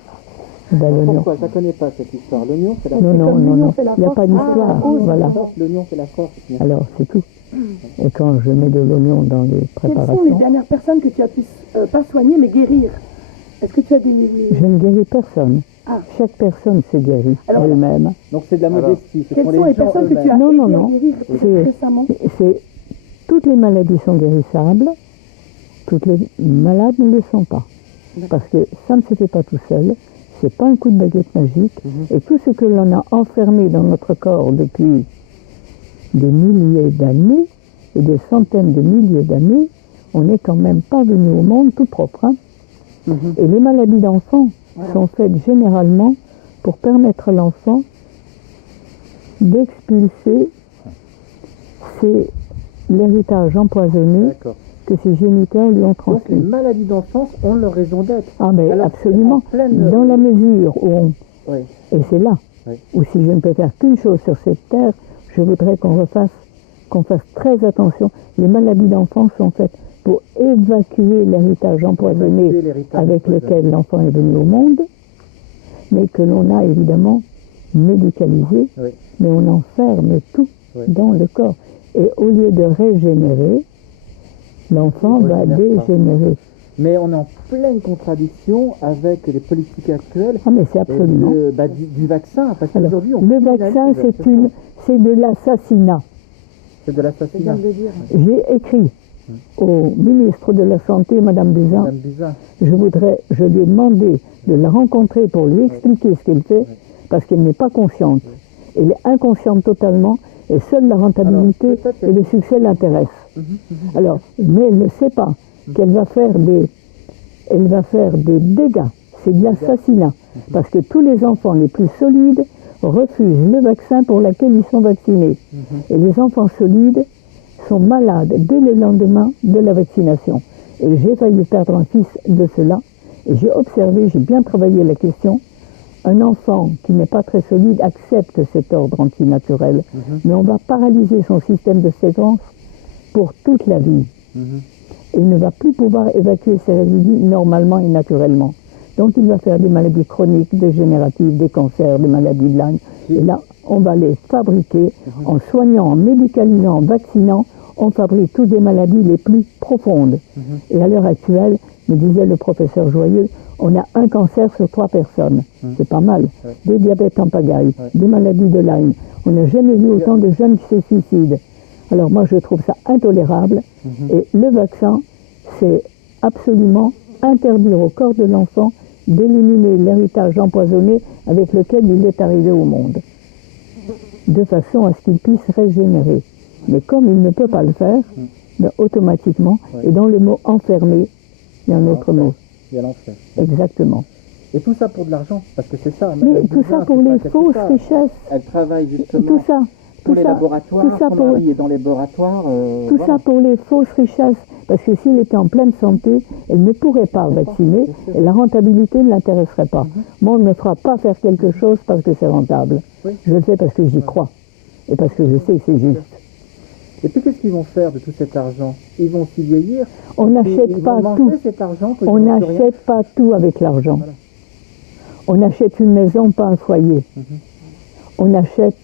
Ben, l'oignon. Pourquoi? Je ne connais pas cette histoire. L'oignon, c'est la Non, non, comme non, l'oignon non. fait la Il n'y a force. pas d'histoire. Ah, Voilà. L'oignon, c'est la force. Bien. Alors, c'est tout. Et quand je mets de l'oignon dans les Quelles sont les préparations, dernières personnes que tu as pu, pas soigner, mais guérir? Est-ce que tu as des... je ne guéris personne. Ah. Chaque personne se guérit Alors, elle-même. Donc c'est de la Alors, modestie. Ce Quelles sont sont les gens personnes que tu as eux-mêmes. Non, non, aidé à non. guérir C'est- récemment? Toutes les maladies sont guérissables, toutes les malades ne le sont pas. Parce que ça ne se fait pas tout seul, c'est pas un coup de baguette magique, et tout ce que l'on a enfermé dans notre corps depuis des milliers d'années, et des centaines de milliers d'années, on n'est quand même pas venu au monde tout propre. Hein. Et les maladies d'enfants sont faites généralement pour permettre à l'enfant d'expulser l'héritage empoisonné D'accord. que ses géniteurs lui ont Donc les transmis. maladies d'enfance ont leur raison d'être. Ah mais Alors, absolument, en pleine- dans la mesure où on... Oui. Et c'est là Oui. où si je ne peux faire qu'une chose sur cette terre, je voudrais qu'on fasse très attention. Les maladies d'enfance sont faites pour évacuer l'héritage empoisonné Évacuer l'héritage avec empoisonné. lequel l'enfant est venu au monde, mais que l'on a évidemment médicalisé, Oui. mais on enferme tout Oui. dans le corps. Et au lieu de régénérer, l'enfant Il va régénère pas. dégénérer. Mais on est en pleine contradiction avec les politiques actuelles Ah mais c'est absolument. du vaccin. Parce Alors, qu'aujourd'hui, on le criminalise, vaccin, ça. c'est de l'assassinat. C'est de l'assassinat. de dire. J'ai écrit au ministre de la Santé, Madame Buzyn, Madame Buzyn. je lui ai demandé de la rencontrer pour lui expliquer ce qu'elle fait, parce qu'elle n'est pas consciente. Elle est inconsciente totalement, et seule la rentabilité Alors, peut-être et le succès l'intéressent. Alors, mais elle ne sait pas qu'elle va faire des dégâts, c'est de l'assassinat, parce que tous les enfants les plus solides refusent le vaccin pour lequel ils sont vaccinés. Et les enfants solides sont malades dès le lendemain de la vaccination. Et j'ai failli perdre un fils de cela, et j'ai observé, j'ai bien travaillé la question. Un enfant qui n'est pas très solide accepte cet ordre antinaturel, mais on va paralyser son système de défense pour toute la vie. et il ne va plus pouvoir évacuer ses résidus normalement et naturellement. Donc il va faire des maladies chroniques, dégénératives, des cancers, des maladies de Lyme. Et là, on va les fabriquer en soignant, en médicalisant, en vaccinant. On fabrique toutes les maladies les plus profondes. Et à l'heure actuelle, me disait le professeur Joyeux, on a un cancer sur 3 personnes. C'est pas mal. Des diabètes en pagaille, des maladies de Lyme. On n'a jamais vu autant de jeunes qui se suicident. Alors moi, je trouve ça intolérable. Et le vaccin, c'est absolument interdire au corps de l'enfant d'éliminer l'héritage empoisonné avec lequel il est arrivé au monde, de façon à ce qu'il puisse régénérer. Mais comme il ne peut pas le faire, ben, automatiquement, et dans le mot enfermé, il y a un autre mot. Il y a l'enfer. Exactement. Et tout ça pour de l'argent, parce que c'est ça. Mais tout ça pour les fausses richesses. Elle travaille justement Tout ça. pour Tout les ça, laboratoires, tout ça son pour- mari est dans les laboratoires. Tout voilà. ça pour les fausses richesses. Parce que s'il était en pleine santé, elle ne pourrait pas vacciner et la rentabilité ne l'intéresserait pas. Moi, on ne me fera pas faire quelque chose parce que c'est rentable. Oui. Je le fais parce que j'y crois et parce que je sais que c'est juste. Et puis qu'est-ce qu'ils vont faire de tout cet argent? Ils vont s'y vieillir. On Et n'achète ils pas vont tout. manger cet argent que On ils n'ont plus rien. n'achète pas tout avec l'argent. Voilà. On achète une maison, pas un foyer. On achète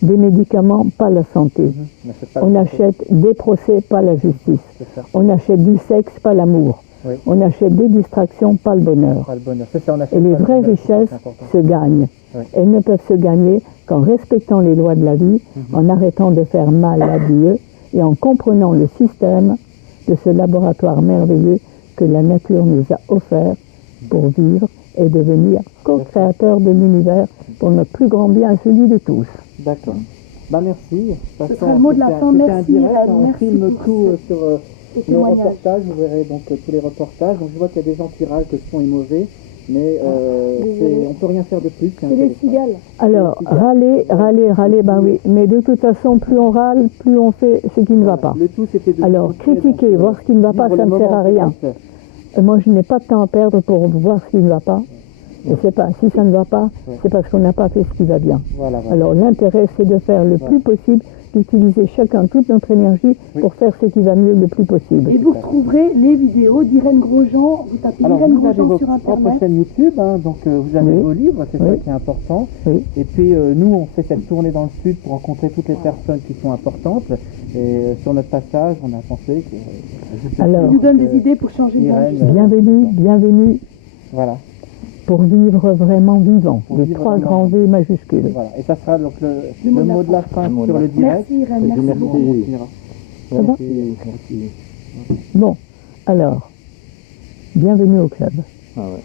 des médicaments, pas la santé. On n'achète pas On le- achète des procès, pas la justice. C'est ça. On achète du sexe, pas l'amour. Oui. On achète des distractions, pas le bonheur. Pas le bonheur. C'est ça, on achète Et les pas le vraies bonheur, c'est richesses important. se gagnent. Oui. Elles ne peuvent se gagner qu'en respectant les lois de la vie, en arrêtant de faire mal à Dieu et en comprenant le système de ce laboratoire merveilleux que la nature nous a offert pour vivre et devenir co-créateurs de l'univers pour notre plus grand bien, celui de tous. D'accord. Bah merci. De toute Ce façon, sera le mot de la c'était- fin. c'était Merci, un direct, Irène. on Merci filme pour tout sur ce nos témoignage. reportages. Vous verrez donc tous les reportages. Donc je vois qu'il y a des gens qui râlent que le son est mauvais, mais désolée. on peut rien faire de plus. C'est un C'est les téléphone. cigales. Alors, râler, ben oui. Mais de toute façon, plus on râle, plus on fait ce qui ne va pas. Le tout, c'était de Alors, montrer, critiquer, donc, voir ce qui ne va pas, vivre ça le ne sert moment à rien. direct. Moi, je n'ai pas de temps à perdre pour voir ce qui ne va pas. Et c'est pas, si ça ne va pas, c'est parce qu'on n'a pas fait ce qui va bien. Voilà, voilà. Alors l'intérêt, c'est de faire le plus possible, d'utiliser chacun toute notre énergie pour faire ce qui va mieux le plus possible. Et vous retrouverez les vidéos d'Irène Grosjean. Vous tapez Alors, Irène vous avez Grosjean vos sur propres Internet. chaînes YouTube, hein, donc vous avez Oui. vos livres, c'est ça Oui. qui est important. Oui. Et puis nous, on fait cette tournée dans le sud pour rencontrer toutes les personnes qui sont importantes. Et sur notre passage, on a pensé que... Alors, Il nous donne des idées pour changer de Irène, vie. bienvenue Voilà, pour vivre vraiment vivant, Pour les vivre 3 vraiment. grands V majuscules. voilà. Et ça sera donc le mot de mot la de la fin mot de sur la le direct. Merci Irène, merci Merci. beaucoup. On continuera. Ça va Merci. Bon, alors, bienvenue au club. Ah ouais.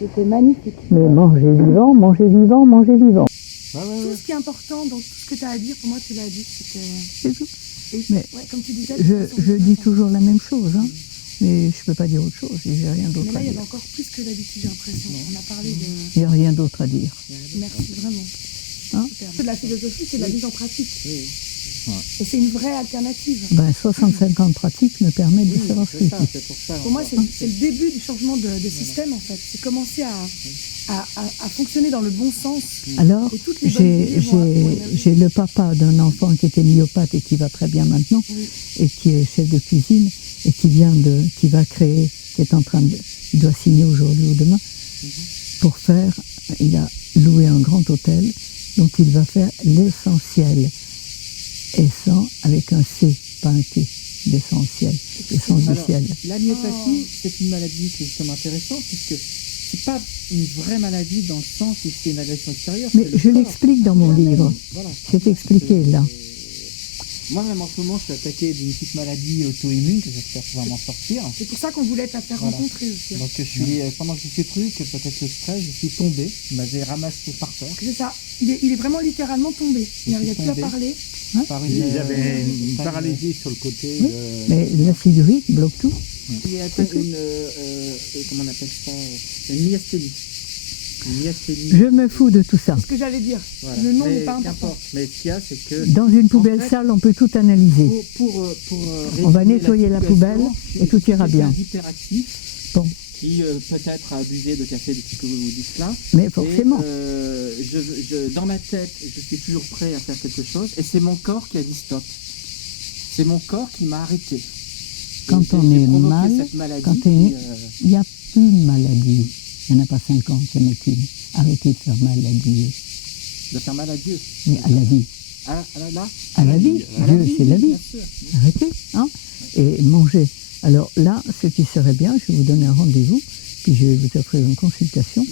C'était magnifique. Mais mangez vivant, mangez vivant, mangez vivant. Ah ouais, Tout ouais. ce qui est important dans tout ce que tu as à dire, pour moi, tu l'as dit. C'est tout. Et, Mais ouais, comme tu disais, Je dis toujours la même chose, hein, mais je ne peux pas dire autre chose, j'ai rien Mais d'autre là, à il y dire. avait encore plus que d'habitude, j'ai l'impression. On a parlé de. Il n'y a rien d'autre à dire. Merci, vraiment. Hein Super. C'est de la philosophie, c'est de la mise en pratique. Et c'est une vraie alternative. Ben, 65 ans de pratique me permettent de savoir ce que C'est je ça, dis. c'est pour ça. Pour moi, c'est le début du changement de système, en fait. C'est commencer à fonctionner dans le bon sens. Alors, Et toutes les bonnes idées vont émerger. j'ai le papa d'un enfant qui était myopathe et qui va très bien maintenant, Oui. et qui est chef de cuisine, et qui va créer, qui est en train de, il doit signer aujourd'hui ou demain, pour faire, il a loué un grand hôtel, dont il va faire l'essentiel. Et sans, avec un C, pas un T, l'essentiel, l'essence du Alors, ciel. la myopathie, c'est une maladie qui est justement intéressante, puisque c'est pas une vraie maladie dans le sens où c'est une agression extérieure. Mais c'est le je corps. l'explique dans mon livre. Voilà. C'est expliqué là. Moi-même en ce moment, je suis attaqué d'une petite maladie auto-immune que j'espère pouvoir m'en sortir. C'est pour ça qu'on voulait te la faire Voilà. rencontrer aussi. hein. Donc je suis, pendant que j'ai ces trucs, peut-être le stress, je suis tombé, il m'avait ramassé par terre. C'est ça. Il est vraiment littéralement tombé. Il n'arrivait plus à tombé. parler. Par Il avait une paralysie sur le côté. Oui. Mais l'acide urique bloque tout. Il y a une, comment on appelle ça, une myasthénie. Une myasthénie. Je me fous de tout ça. C'est ce que j'allais dire. Voilà. Le nom Mais n'est pas important. qu'importe. Mais ce qu'il y a, c'est que Dans une poubelle fait, sale, on peut tout analyser. pour On va résumer nettoyer la situation, poubelle je et suis tout ira bien. quelqu'un d'hyperactif Bon, qui peut-être a abusé de café depuis que vous vous dites là. mais forcément. Et, dans ma tête, je suis toujours prêt à faire quelque chose et c'est mon corps qui a dit stop. C'est mon corps qui m'a arrêté. Quand Et on j'ai est provoqué mal, cette maladie quand qui, il n'y a plus de maladie. Il n'y en a pas 50, il y en a qu'une. Arrêtez de faire mal à Dieu. de faire mal à Dieu. Oui, à la vie. Là, À la vie. Dieu, c'est la vie. bien sûr. Arrêtez, hein, et mangez. Alors là, ce qui serait bien, je vais vous donner un rendez-vous, puis je vais vous offrir une consultation,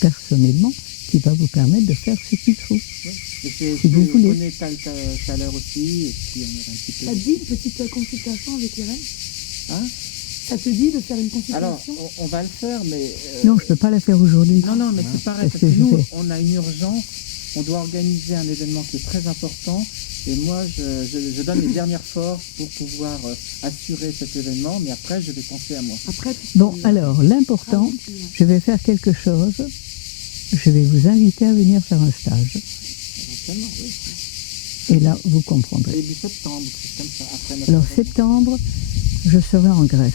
personnellement, qui va vous permettre de faire ce qu'il faut. Si vous voulez. On est tout à l'heure aussi, et puis on est un petit peu... Ça te dit une petite consultation avec Irène? Hein? Ça te dit de faire une consultation? Alors, on va le faire, mais... Non, je ne peux pas la faire aujourd'hui. Non, mais c'est pareil, Parce parce que que je nous, vais. on a une urgence, on doit organiser un événement qui est très important, et moi, je donne mes dernières forces pour pouvoir assurer cet événement, mais après, je vais penser à moi. Après, tu Bon, peux- alors, l'important, Ah, oui, je vais faire quelque chose. Je vais vous inviter à venir faire un stage. Éventuellement, oui. Et là, vous comprendrez. Début septembre, c'est comme ça, après notre Alors, événement. septembre, je serai en Grèce.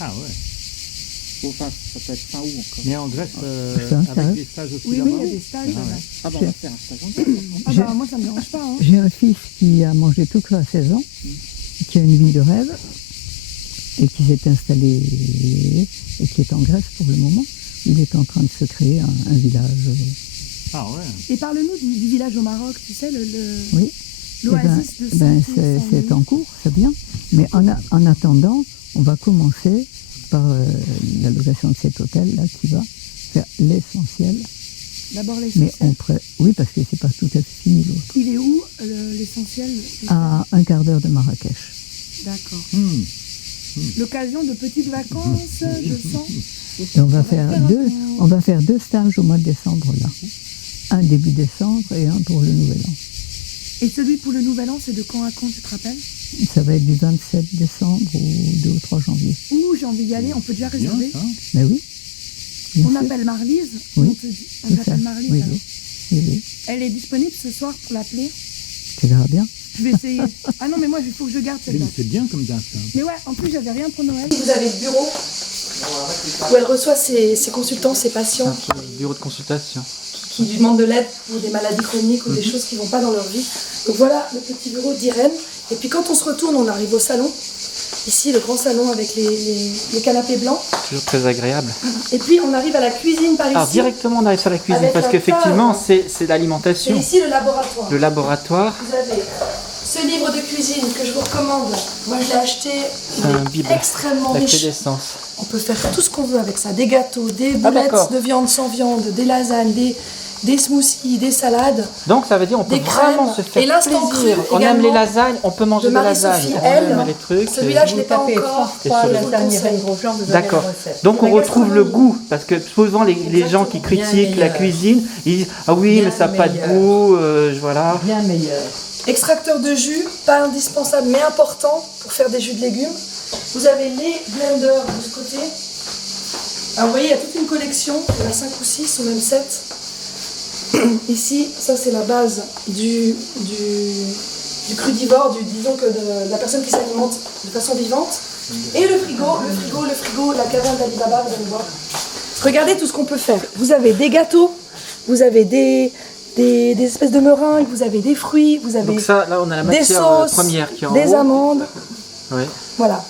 Ah ouais. Enfin, ça peut être fin août encore. Mais en Grèce, C'est un avec stage. des stages aussi Oui, là-bas. il y a des stages. Ah ouais. Ah bah, on va faire un stage en Grèce. Ah bah, moi, ça me dérange pas. Hein. J'ai un fils qui a mangé tout cru à 16 ans, qui a une vie de rêve, et qui s'est installé, et qui est en Grèce pour le moment. Il est en train de se créer un village. Ah ouais. Et parle-nous du village au Maroc, tu sais, Oui. l'oasis Eh de ben, Saint-Louis. c'est en cours, c'est bien. Mais en attendant, on va commencer par la location de cet hôtel-là qui va faire l'essentiel. D'abord Mais l'essentiel. oui, parce que c'est pas tout à fait fini l'autre. Il est où l'essentiel? À un quart d'heure de Marrakech. D'accord. Hmm. L'occasion de petites vacances, je sens. Et on va faire deux stages au mois de décembre là. Un début décembre et un pour le nouvel an. Et celui pour le Nouvel An, c'est de quand à quand, tu te rappelles? Ça va être du 27 décembre au 2 ou 3 janvier. Ouh, j'ai envie d'y aller, on peut déjà Bien, réserver. ça. Mais oui. bien On sûr, appelle Marlise. Oui, On te dit. On tout ça. appelle Marlise. Oui, alors. oui. Elle est disponible ce soir pour l'appeler. Tu verras bien. Je vais essayer. Ah non, mais moi, il faut que je garde cette Mais date. c'est bien comme date. Hein. Mais ouais, en plus, j'avais rien pour Noël. Vous avez le bureau où elle reçoit ses consultants, ses patients Bureau de consultation. qui lui demandent de l'aide pour des maladies chroniques ou des choses qui ne vont pas dans leur vie. Donc voilà le petit bureau d'Irène. Et puis quand on se retourne, on arrive au salon. Ici, le grand salon avec les canapés blancs. Toujours très agréable. Et puis on arrive à la cuisine par ici. Alors directement on arrive sur la cuisine Avec parce la qu'effectivement table. c'est l'alimentation. C'est ici le laboratoire. Le laboratoire, Vous avez ce livre de cuisine que je vous recommande. Moi je l'ai acheté. c'est un Il bible est extrêmement avec riche. l'essence. On peut faire tout ce qu'on veut avec ça. Des gâteaux, des Ah, boulettes d'accord. de viande sans viande, des lasagnes, des smoothies, des salades. Donc ça veut dire on peut Des vraiment crèmes. se faire Et l'instant plaisir. cru On aime également les lasagnes, on peut manger de des lasagnes. Marie-Sophie, On elle. aime les trucs. Celui-là, je ne l'ai pas tapez encore. François Et sur le- Lasagne conseille. Grosjean, vous avez D'accord. la recette. Donc on La retrouve le gastronomie. goût parce que souvent les gens qui critiquent la meilleur. cuisine, ils disent ah oui Bien mais ça n'a pas de meilleur. goût, voilà. Bien meilleur. Extracteur de jus, pas indispensable mais important pour faire des jus de légumes. Vous avez les blenders de ce côté. Alors vous voyez, il y a toute une collection, il y en a 5 ou 6 au même set. Ici, ça c'est la base du crudivore, disons que de la personne qui s'alimente de façon vivante. Et le frigo, la caverne d'Alibaba, vous allez voir. Regardez tout ce qu'on peut faire. Vous avez des gâteaux, vous avez des espèces de meringues, vous avez des fruits, vous avez Donc ça là on a la des matière sauces, première qui est en des haut. amandes, Ouais. voilà.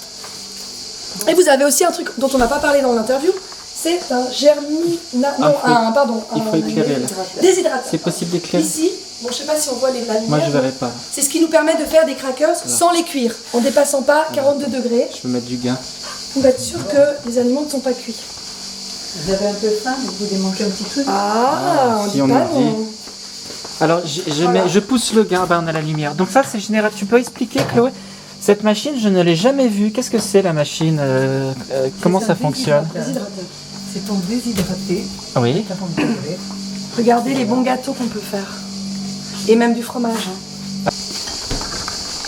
Et vous avez aussi un truc dont on n'a pas parlé dans l'interview, c'est un Il faut éclairer là. déshydrateur. C'est possible d'éclairer. Ici, bon, je sais pas si on voit la lumière. Moi je verrai pas. C'est ce qui nous permet de faire des crackers sans les cuire, en dépassant pas 42 degrés, Je peux mettre du gain. pour être sûr que les aliments ne sont pas cuits. Vous avez un peu faim, vous voulez manger un petit truc? Ah, si dit on pas nous dit. non. Alors Voilà. je pousse le gain, on a la lumière. Donc ça c'est général. Tu peux expliquer Chloé? Cette machine je ne l'ai jamais vue. Qu'est-ce que c'est la machine? Comment ça fonctionne? Déshydrateur. C'est pour déshydrater. Oui. 40 degrés. Regardez les bons gâteaux qu'on peut faire. Et même du fromage. hein.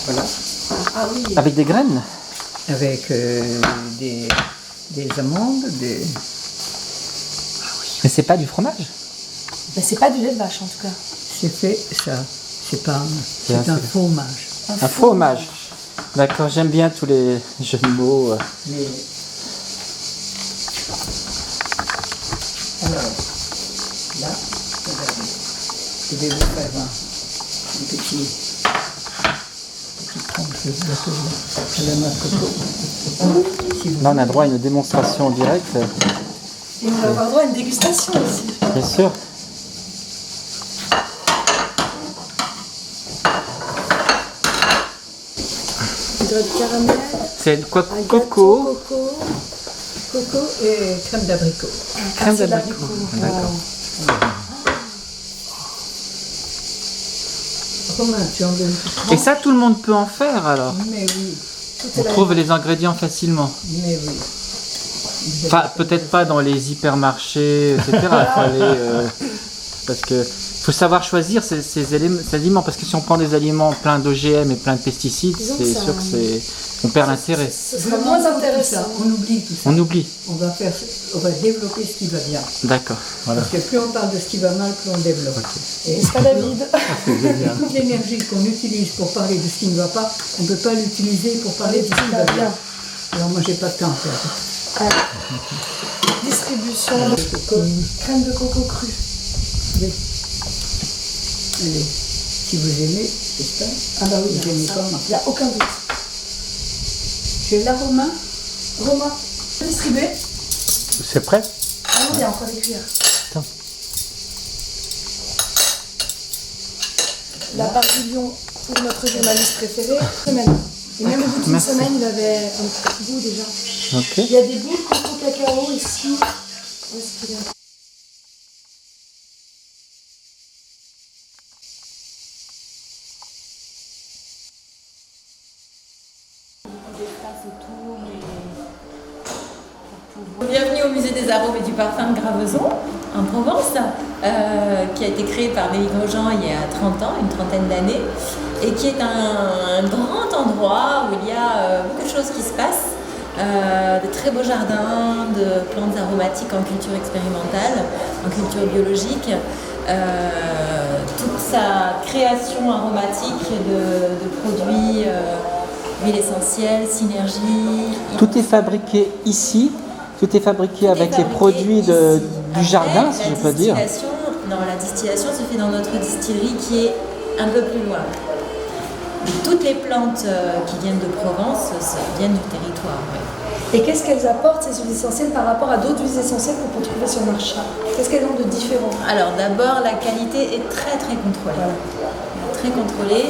Voilà. Ah oui. Avec des graines? Avec des amandes, des... Mais c'est pas du fromage. Mais c'est pas du lait de vache en tout cas. C'est fait ça. C'est pas C'est c'est un assez- fromage. Un fromage. D'accord, j'aime bien tous les jeux de mots. Mais... Alors, là, regardez. Je vais vous faire un petit prendre ce gâteau-là à la noix de coco. Si vous Là, on a droit à une démonstration en direct, Et on va avoir droit à une dégustation aussi. bien sûr. Il doit être caramel, C'est quoi? un Coco. coco et crème d'abricot. Crème c'est de d'abricot. D'accord. Romain, tu en donnes tout. Et ça, tout le monde peut en faire alors. Mais oui, On trouve les ingrédients facilement. mais oui. Enfin, peut-être pas dans les hypermarchés, etc. Il faut aller, parce que faut savoir choisir ces aliments, parce que si on prend des aliments pleins d'OGM et pleins de pesticides, Disons c'est que ça- sûr que on perd l'intérêt. Ce sera moins intéressant. On oublie tout ça. On oublie. On va développer ce qui va bien. D'accord. Voilà. Parce que plus on parle de ce qui va mal, plus on développe. Et N'est-ce pas, David? toute l'énergie qu'on utilise pour parler de ce qui ne va pas, on ne peut pas l'utiliser pour parler de ce qui va bien. Alors moi, j'ai pas de temps à faire. Distribution de crème de coco crue. Oui. Allez, si vous aimez, j'espère. Ah bah oui, Vous aimez ça, pas, il n'y a aucun doute. Tu es là, Romain? Romain, distribuer. C'est prêt? Ah non, il y a encore des cuillères. Attends. La part du lion pour notre journaliste préféré, semaine. Et même au bout d'une Merci. semaine, il avait un petit goût déjà. Ok. Il y a des boules de coco cacao ici. Où est-ce qu'il est? Bienvenue au musée des arômes et du parfum de Graveson, en Provence, qui a été créé par Mélie Grosjean il y a 30 ans, une trentaine d'années, et qui est un grand endroit où il y a beaucoup de choses qui se passent, de très beaux jardins, de plantes aromatiques en culture expérimentale, en culture biologique, toute sa création aromatique de produits, huiles essentielles, synergie. Tout est fabriqué ici. Tout est fabriqué avec les produits ici. du jardin, Après, si je peux dire. La distillation se fait dans notre distillerie qui est un peu plus loin. Toutes les plantes qui viennent de Provence viennent du territoire. Ouais. Et qu'est-ce qu'elles apportent, ces huiles essentielles, par rapport à d'autres huiles essentielles qu'on peut trouver sur le marché? Qu'est-ce qu'elles ont de différent? Alors d'abord, la qualité est très très contrôlée. Très contrôlée.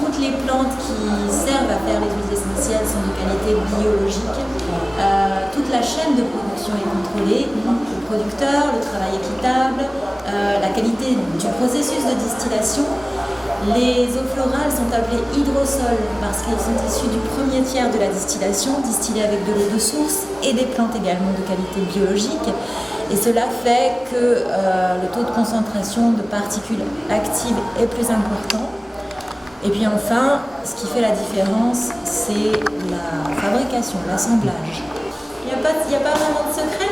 Toutes les plantes qui servent à faire les huiles essentielles sont de qualité biologique. Toute la chaîne de production est contrôlée. Le producteur, le travail équitable, la qualité du processus de distillation. Les eaux florales sont appelées hydrosols parce qu'elles sont issues du premier tiers de la distillation, distillées avec de l'eau de source et des plantes également de qualité biologique. Et cela fait que le taux de concentration de particules actives est plus important. Et puis enfin, ce qui fait la différence, c'est la fabrication, l'assemblage. Il n'y a pas vraiment de secret.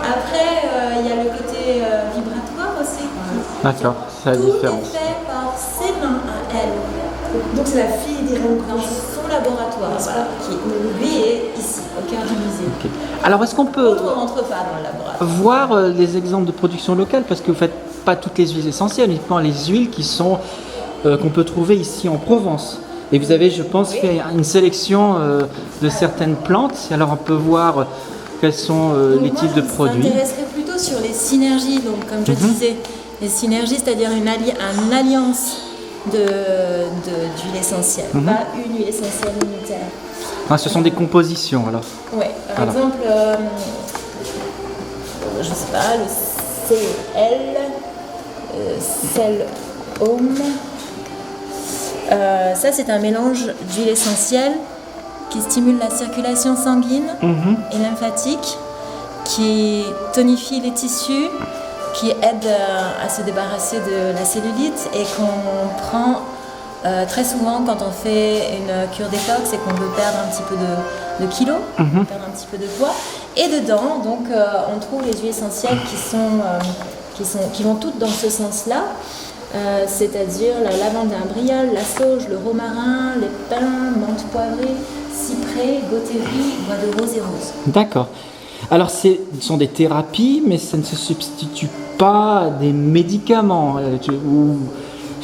Après, il y a le côté vibratoire aussi. D'accord, c'est la différence. Tout est fait par ses mains à elle, Donc c'est la fille d'Irène dans Cruz. son laboratoire, voilà, qui lui est ici, au cœur du musée. Ok. Alors, est-ce qu'on peut On ne rentre pas dans le laboratoire. voir des exemples de production locale? Parce que vous ne faites pas toutes les huiles essentielles, uniquement les huiles qui sont qu'on peut trouver ici en Provence. Et vous avez, je pense, fait une sélection de certaines plantes. Alors, on peut voir quels sont les types de produits. Je m'intéresserai plutôt sur les synergies, donc comme je disais, les synergies, c'est-à-dire une alliance d'huiles essentielles, pas une huile essentielle unitaire. Ah, ce sont des compositions, alors. Oui, par Voilà. exemple, je sais pas, le CL, Cell Home. Ça, c'est un mélange d'huile essentielle qui stimule la circulation sanguine et lymphatique, qui tonifie les tissus, qui aide à se débarrasser de la cellulite et qu'on prend très souvent quand on fait une cure détox et qu'on veut perdre un petit peu de kilos, perdre un petit peu de poids. Et dedans, donc, on trouve les huiles essentielles qui vont toutes dans ce sens-là. C'est-à-dire la lavande imbriale, la sauge, le romarin, les pins, menthe poivrée, cyprès, gothérie, bois de rose et rose. D'accord. Alors, ce sont des thérapies, mais ça ne se substitue pas à des médicaments.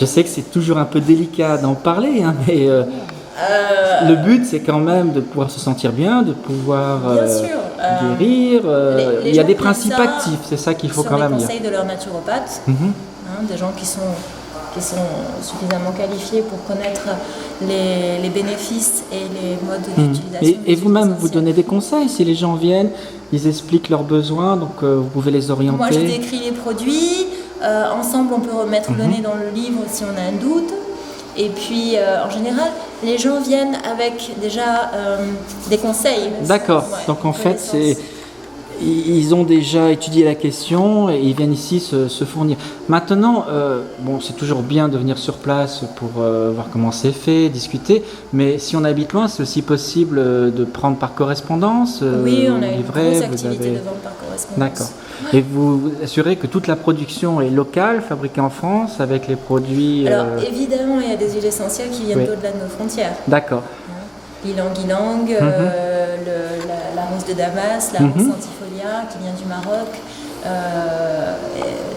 Je sais que c'est toujours un peu délicat d'en parler, hein, mais Le but, c'est quand même de pouvoir se sentir bien, de pouvoir Bien sûr. guérir. Les Il y a gens des font principes ça actifs, c'est ça qu'il faut sur quand les même dire. conseils de leur naturopathe, Mhm. des gens qui sont suffisamment qualifiés pour connaître les bénéfices et les modes d'utilisation. Et des vous-même, huiles vous essentielles. donnez des conseils si les gens viennent, ils expliquent leurs besoins, donc vous pouvez les orienter. Moi, je décris les produits. Ensemble, on peut remettre le nez dans le livre si on a un doute. Et puis, en général, les gens viennent avec déjà des conseils. D'accord. Ouais, Donc en fait, connaissances. ils ont déjà étudié la question et ils viennent ici se fournir. Maintenant, bon, c'est toujours bien de venir sur place pour voir comment c'est fait, discuter. Mais si on habite loin, c'est aussi possible de prendre par correspondance. Oui, on a une livrer, grosse vous activité avez- de vente par correspondance. D'accord. Et vous assurez que toute la production est locale, fabriquée en France, avec les produits. Alors, évidemment, il y a des huiles essentielles qui viennent Oui. d'au-delà de nos frontières. D'accord. Ylang-ylang, la rose de Damas, la rose centifolia qui vient du Maroc.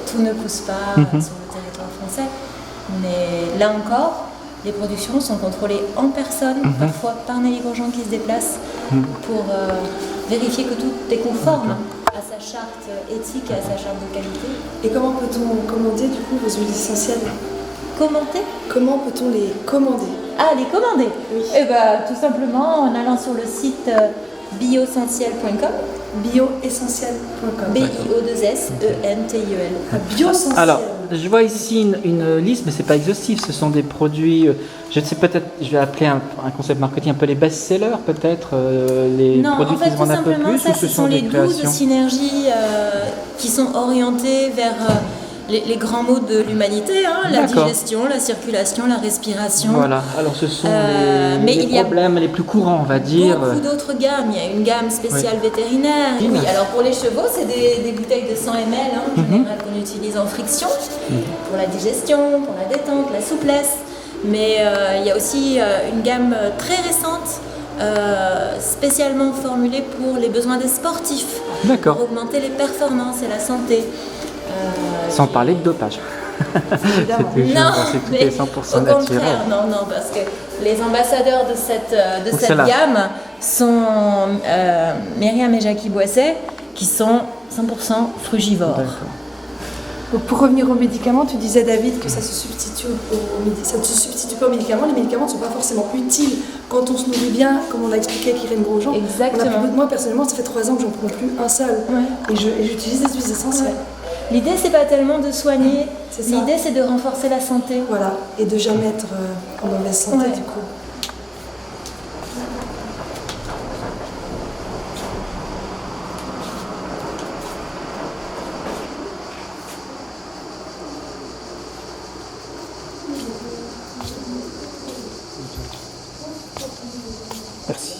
Tout ne pousse pas sur le territoire français. Mais là encore, les productions sont contrôlées en personne, parfois par Nelly Grosjean qui se déplace pour vérifier que tout est conforme à sa charte éthique et à sa charte de qualité. Et comment peut-on commander du coup vos huiles essentielles? Commenter. Comment peut-on les commander? Ah, les commander. Oui. Eh ben, tout simplement en allant sur le site biosentiel.com. Bioessentiel.com. BIO2SENTIEL. Bioessentiel. Alors, je vois ici une liste, mais c'est pas exhaustif. Ce sont des produits, je ne sais peut-être, je vais appeler un concept marketing un peu les best-sellers, peut-être, les Non, produits en fait, qui se tout vendent un peu simplement, plus, ça, ou ce sont les 12 créations? synergies qui sont orientées vers les grands mots de l'humanité, hein, la D'accord. digestion, la circulation, la respiration. Voilà, alors ce sont mais les il y a problèmes les plus courants, on va dire. Beaucoup d'autres gammes. Il y a une gamme spéciale vétérinaire. Dis-nous. Oui, alors pour les chevaux, c'est des bouteilles de 100 ml en général qu'on utilise en friction pour la digestion, pour la détente, la souplesse. Mais il y a aussi une gamme très récente, spécialement formulée pour les besoins des sportifs, D'accord. pour augmenter les performances et la santé. Sans parler de dopage. Évidemment. C'est toujours- Non, c'est tout mais est 100% au naturel. contraire, non, parce que les ambassadeurs de cette celle-là. gamme sont Myriam et Jackie Boisset, qui sont 100% frugivores. D'accord. Donc, pour revenir aux médicaments, tu disais David que ça se substitue ça ne se substitue pas aux médicaments. Les médicaments ne sont pas forcément utiles quand on se nourrit bien, comme on l'a expliqué avec Irène Grosjean. Exactement. Moi personnellement, ça fait 3 ans que j'en prends plus un seul. Ouais. Et j'utilise des huiles essentielles. L'idée, c'est pas tellement de soigner, C'est ça. l'idée, c'est de renforcer la santé. Voilà. Et de jamais être en mauvaise santé Ouais. du coup. Merci.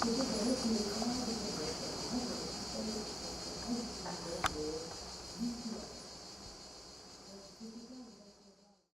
Thank you.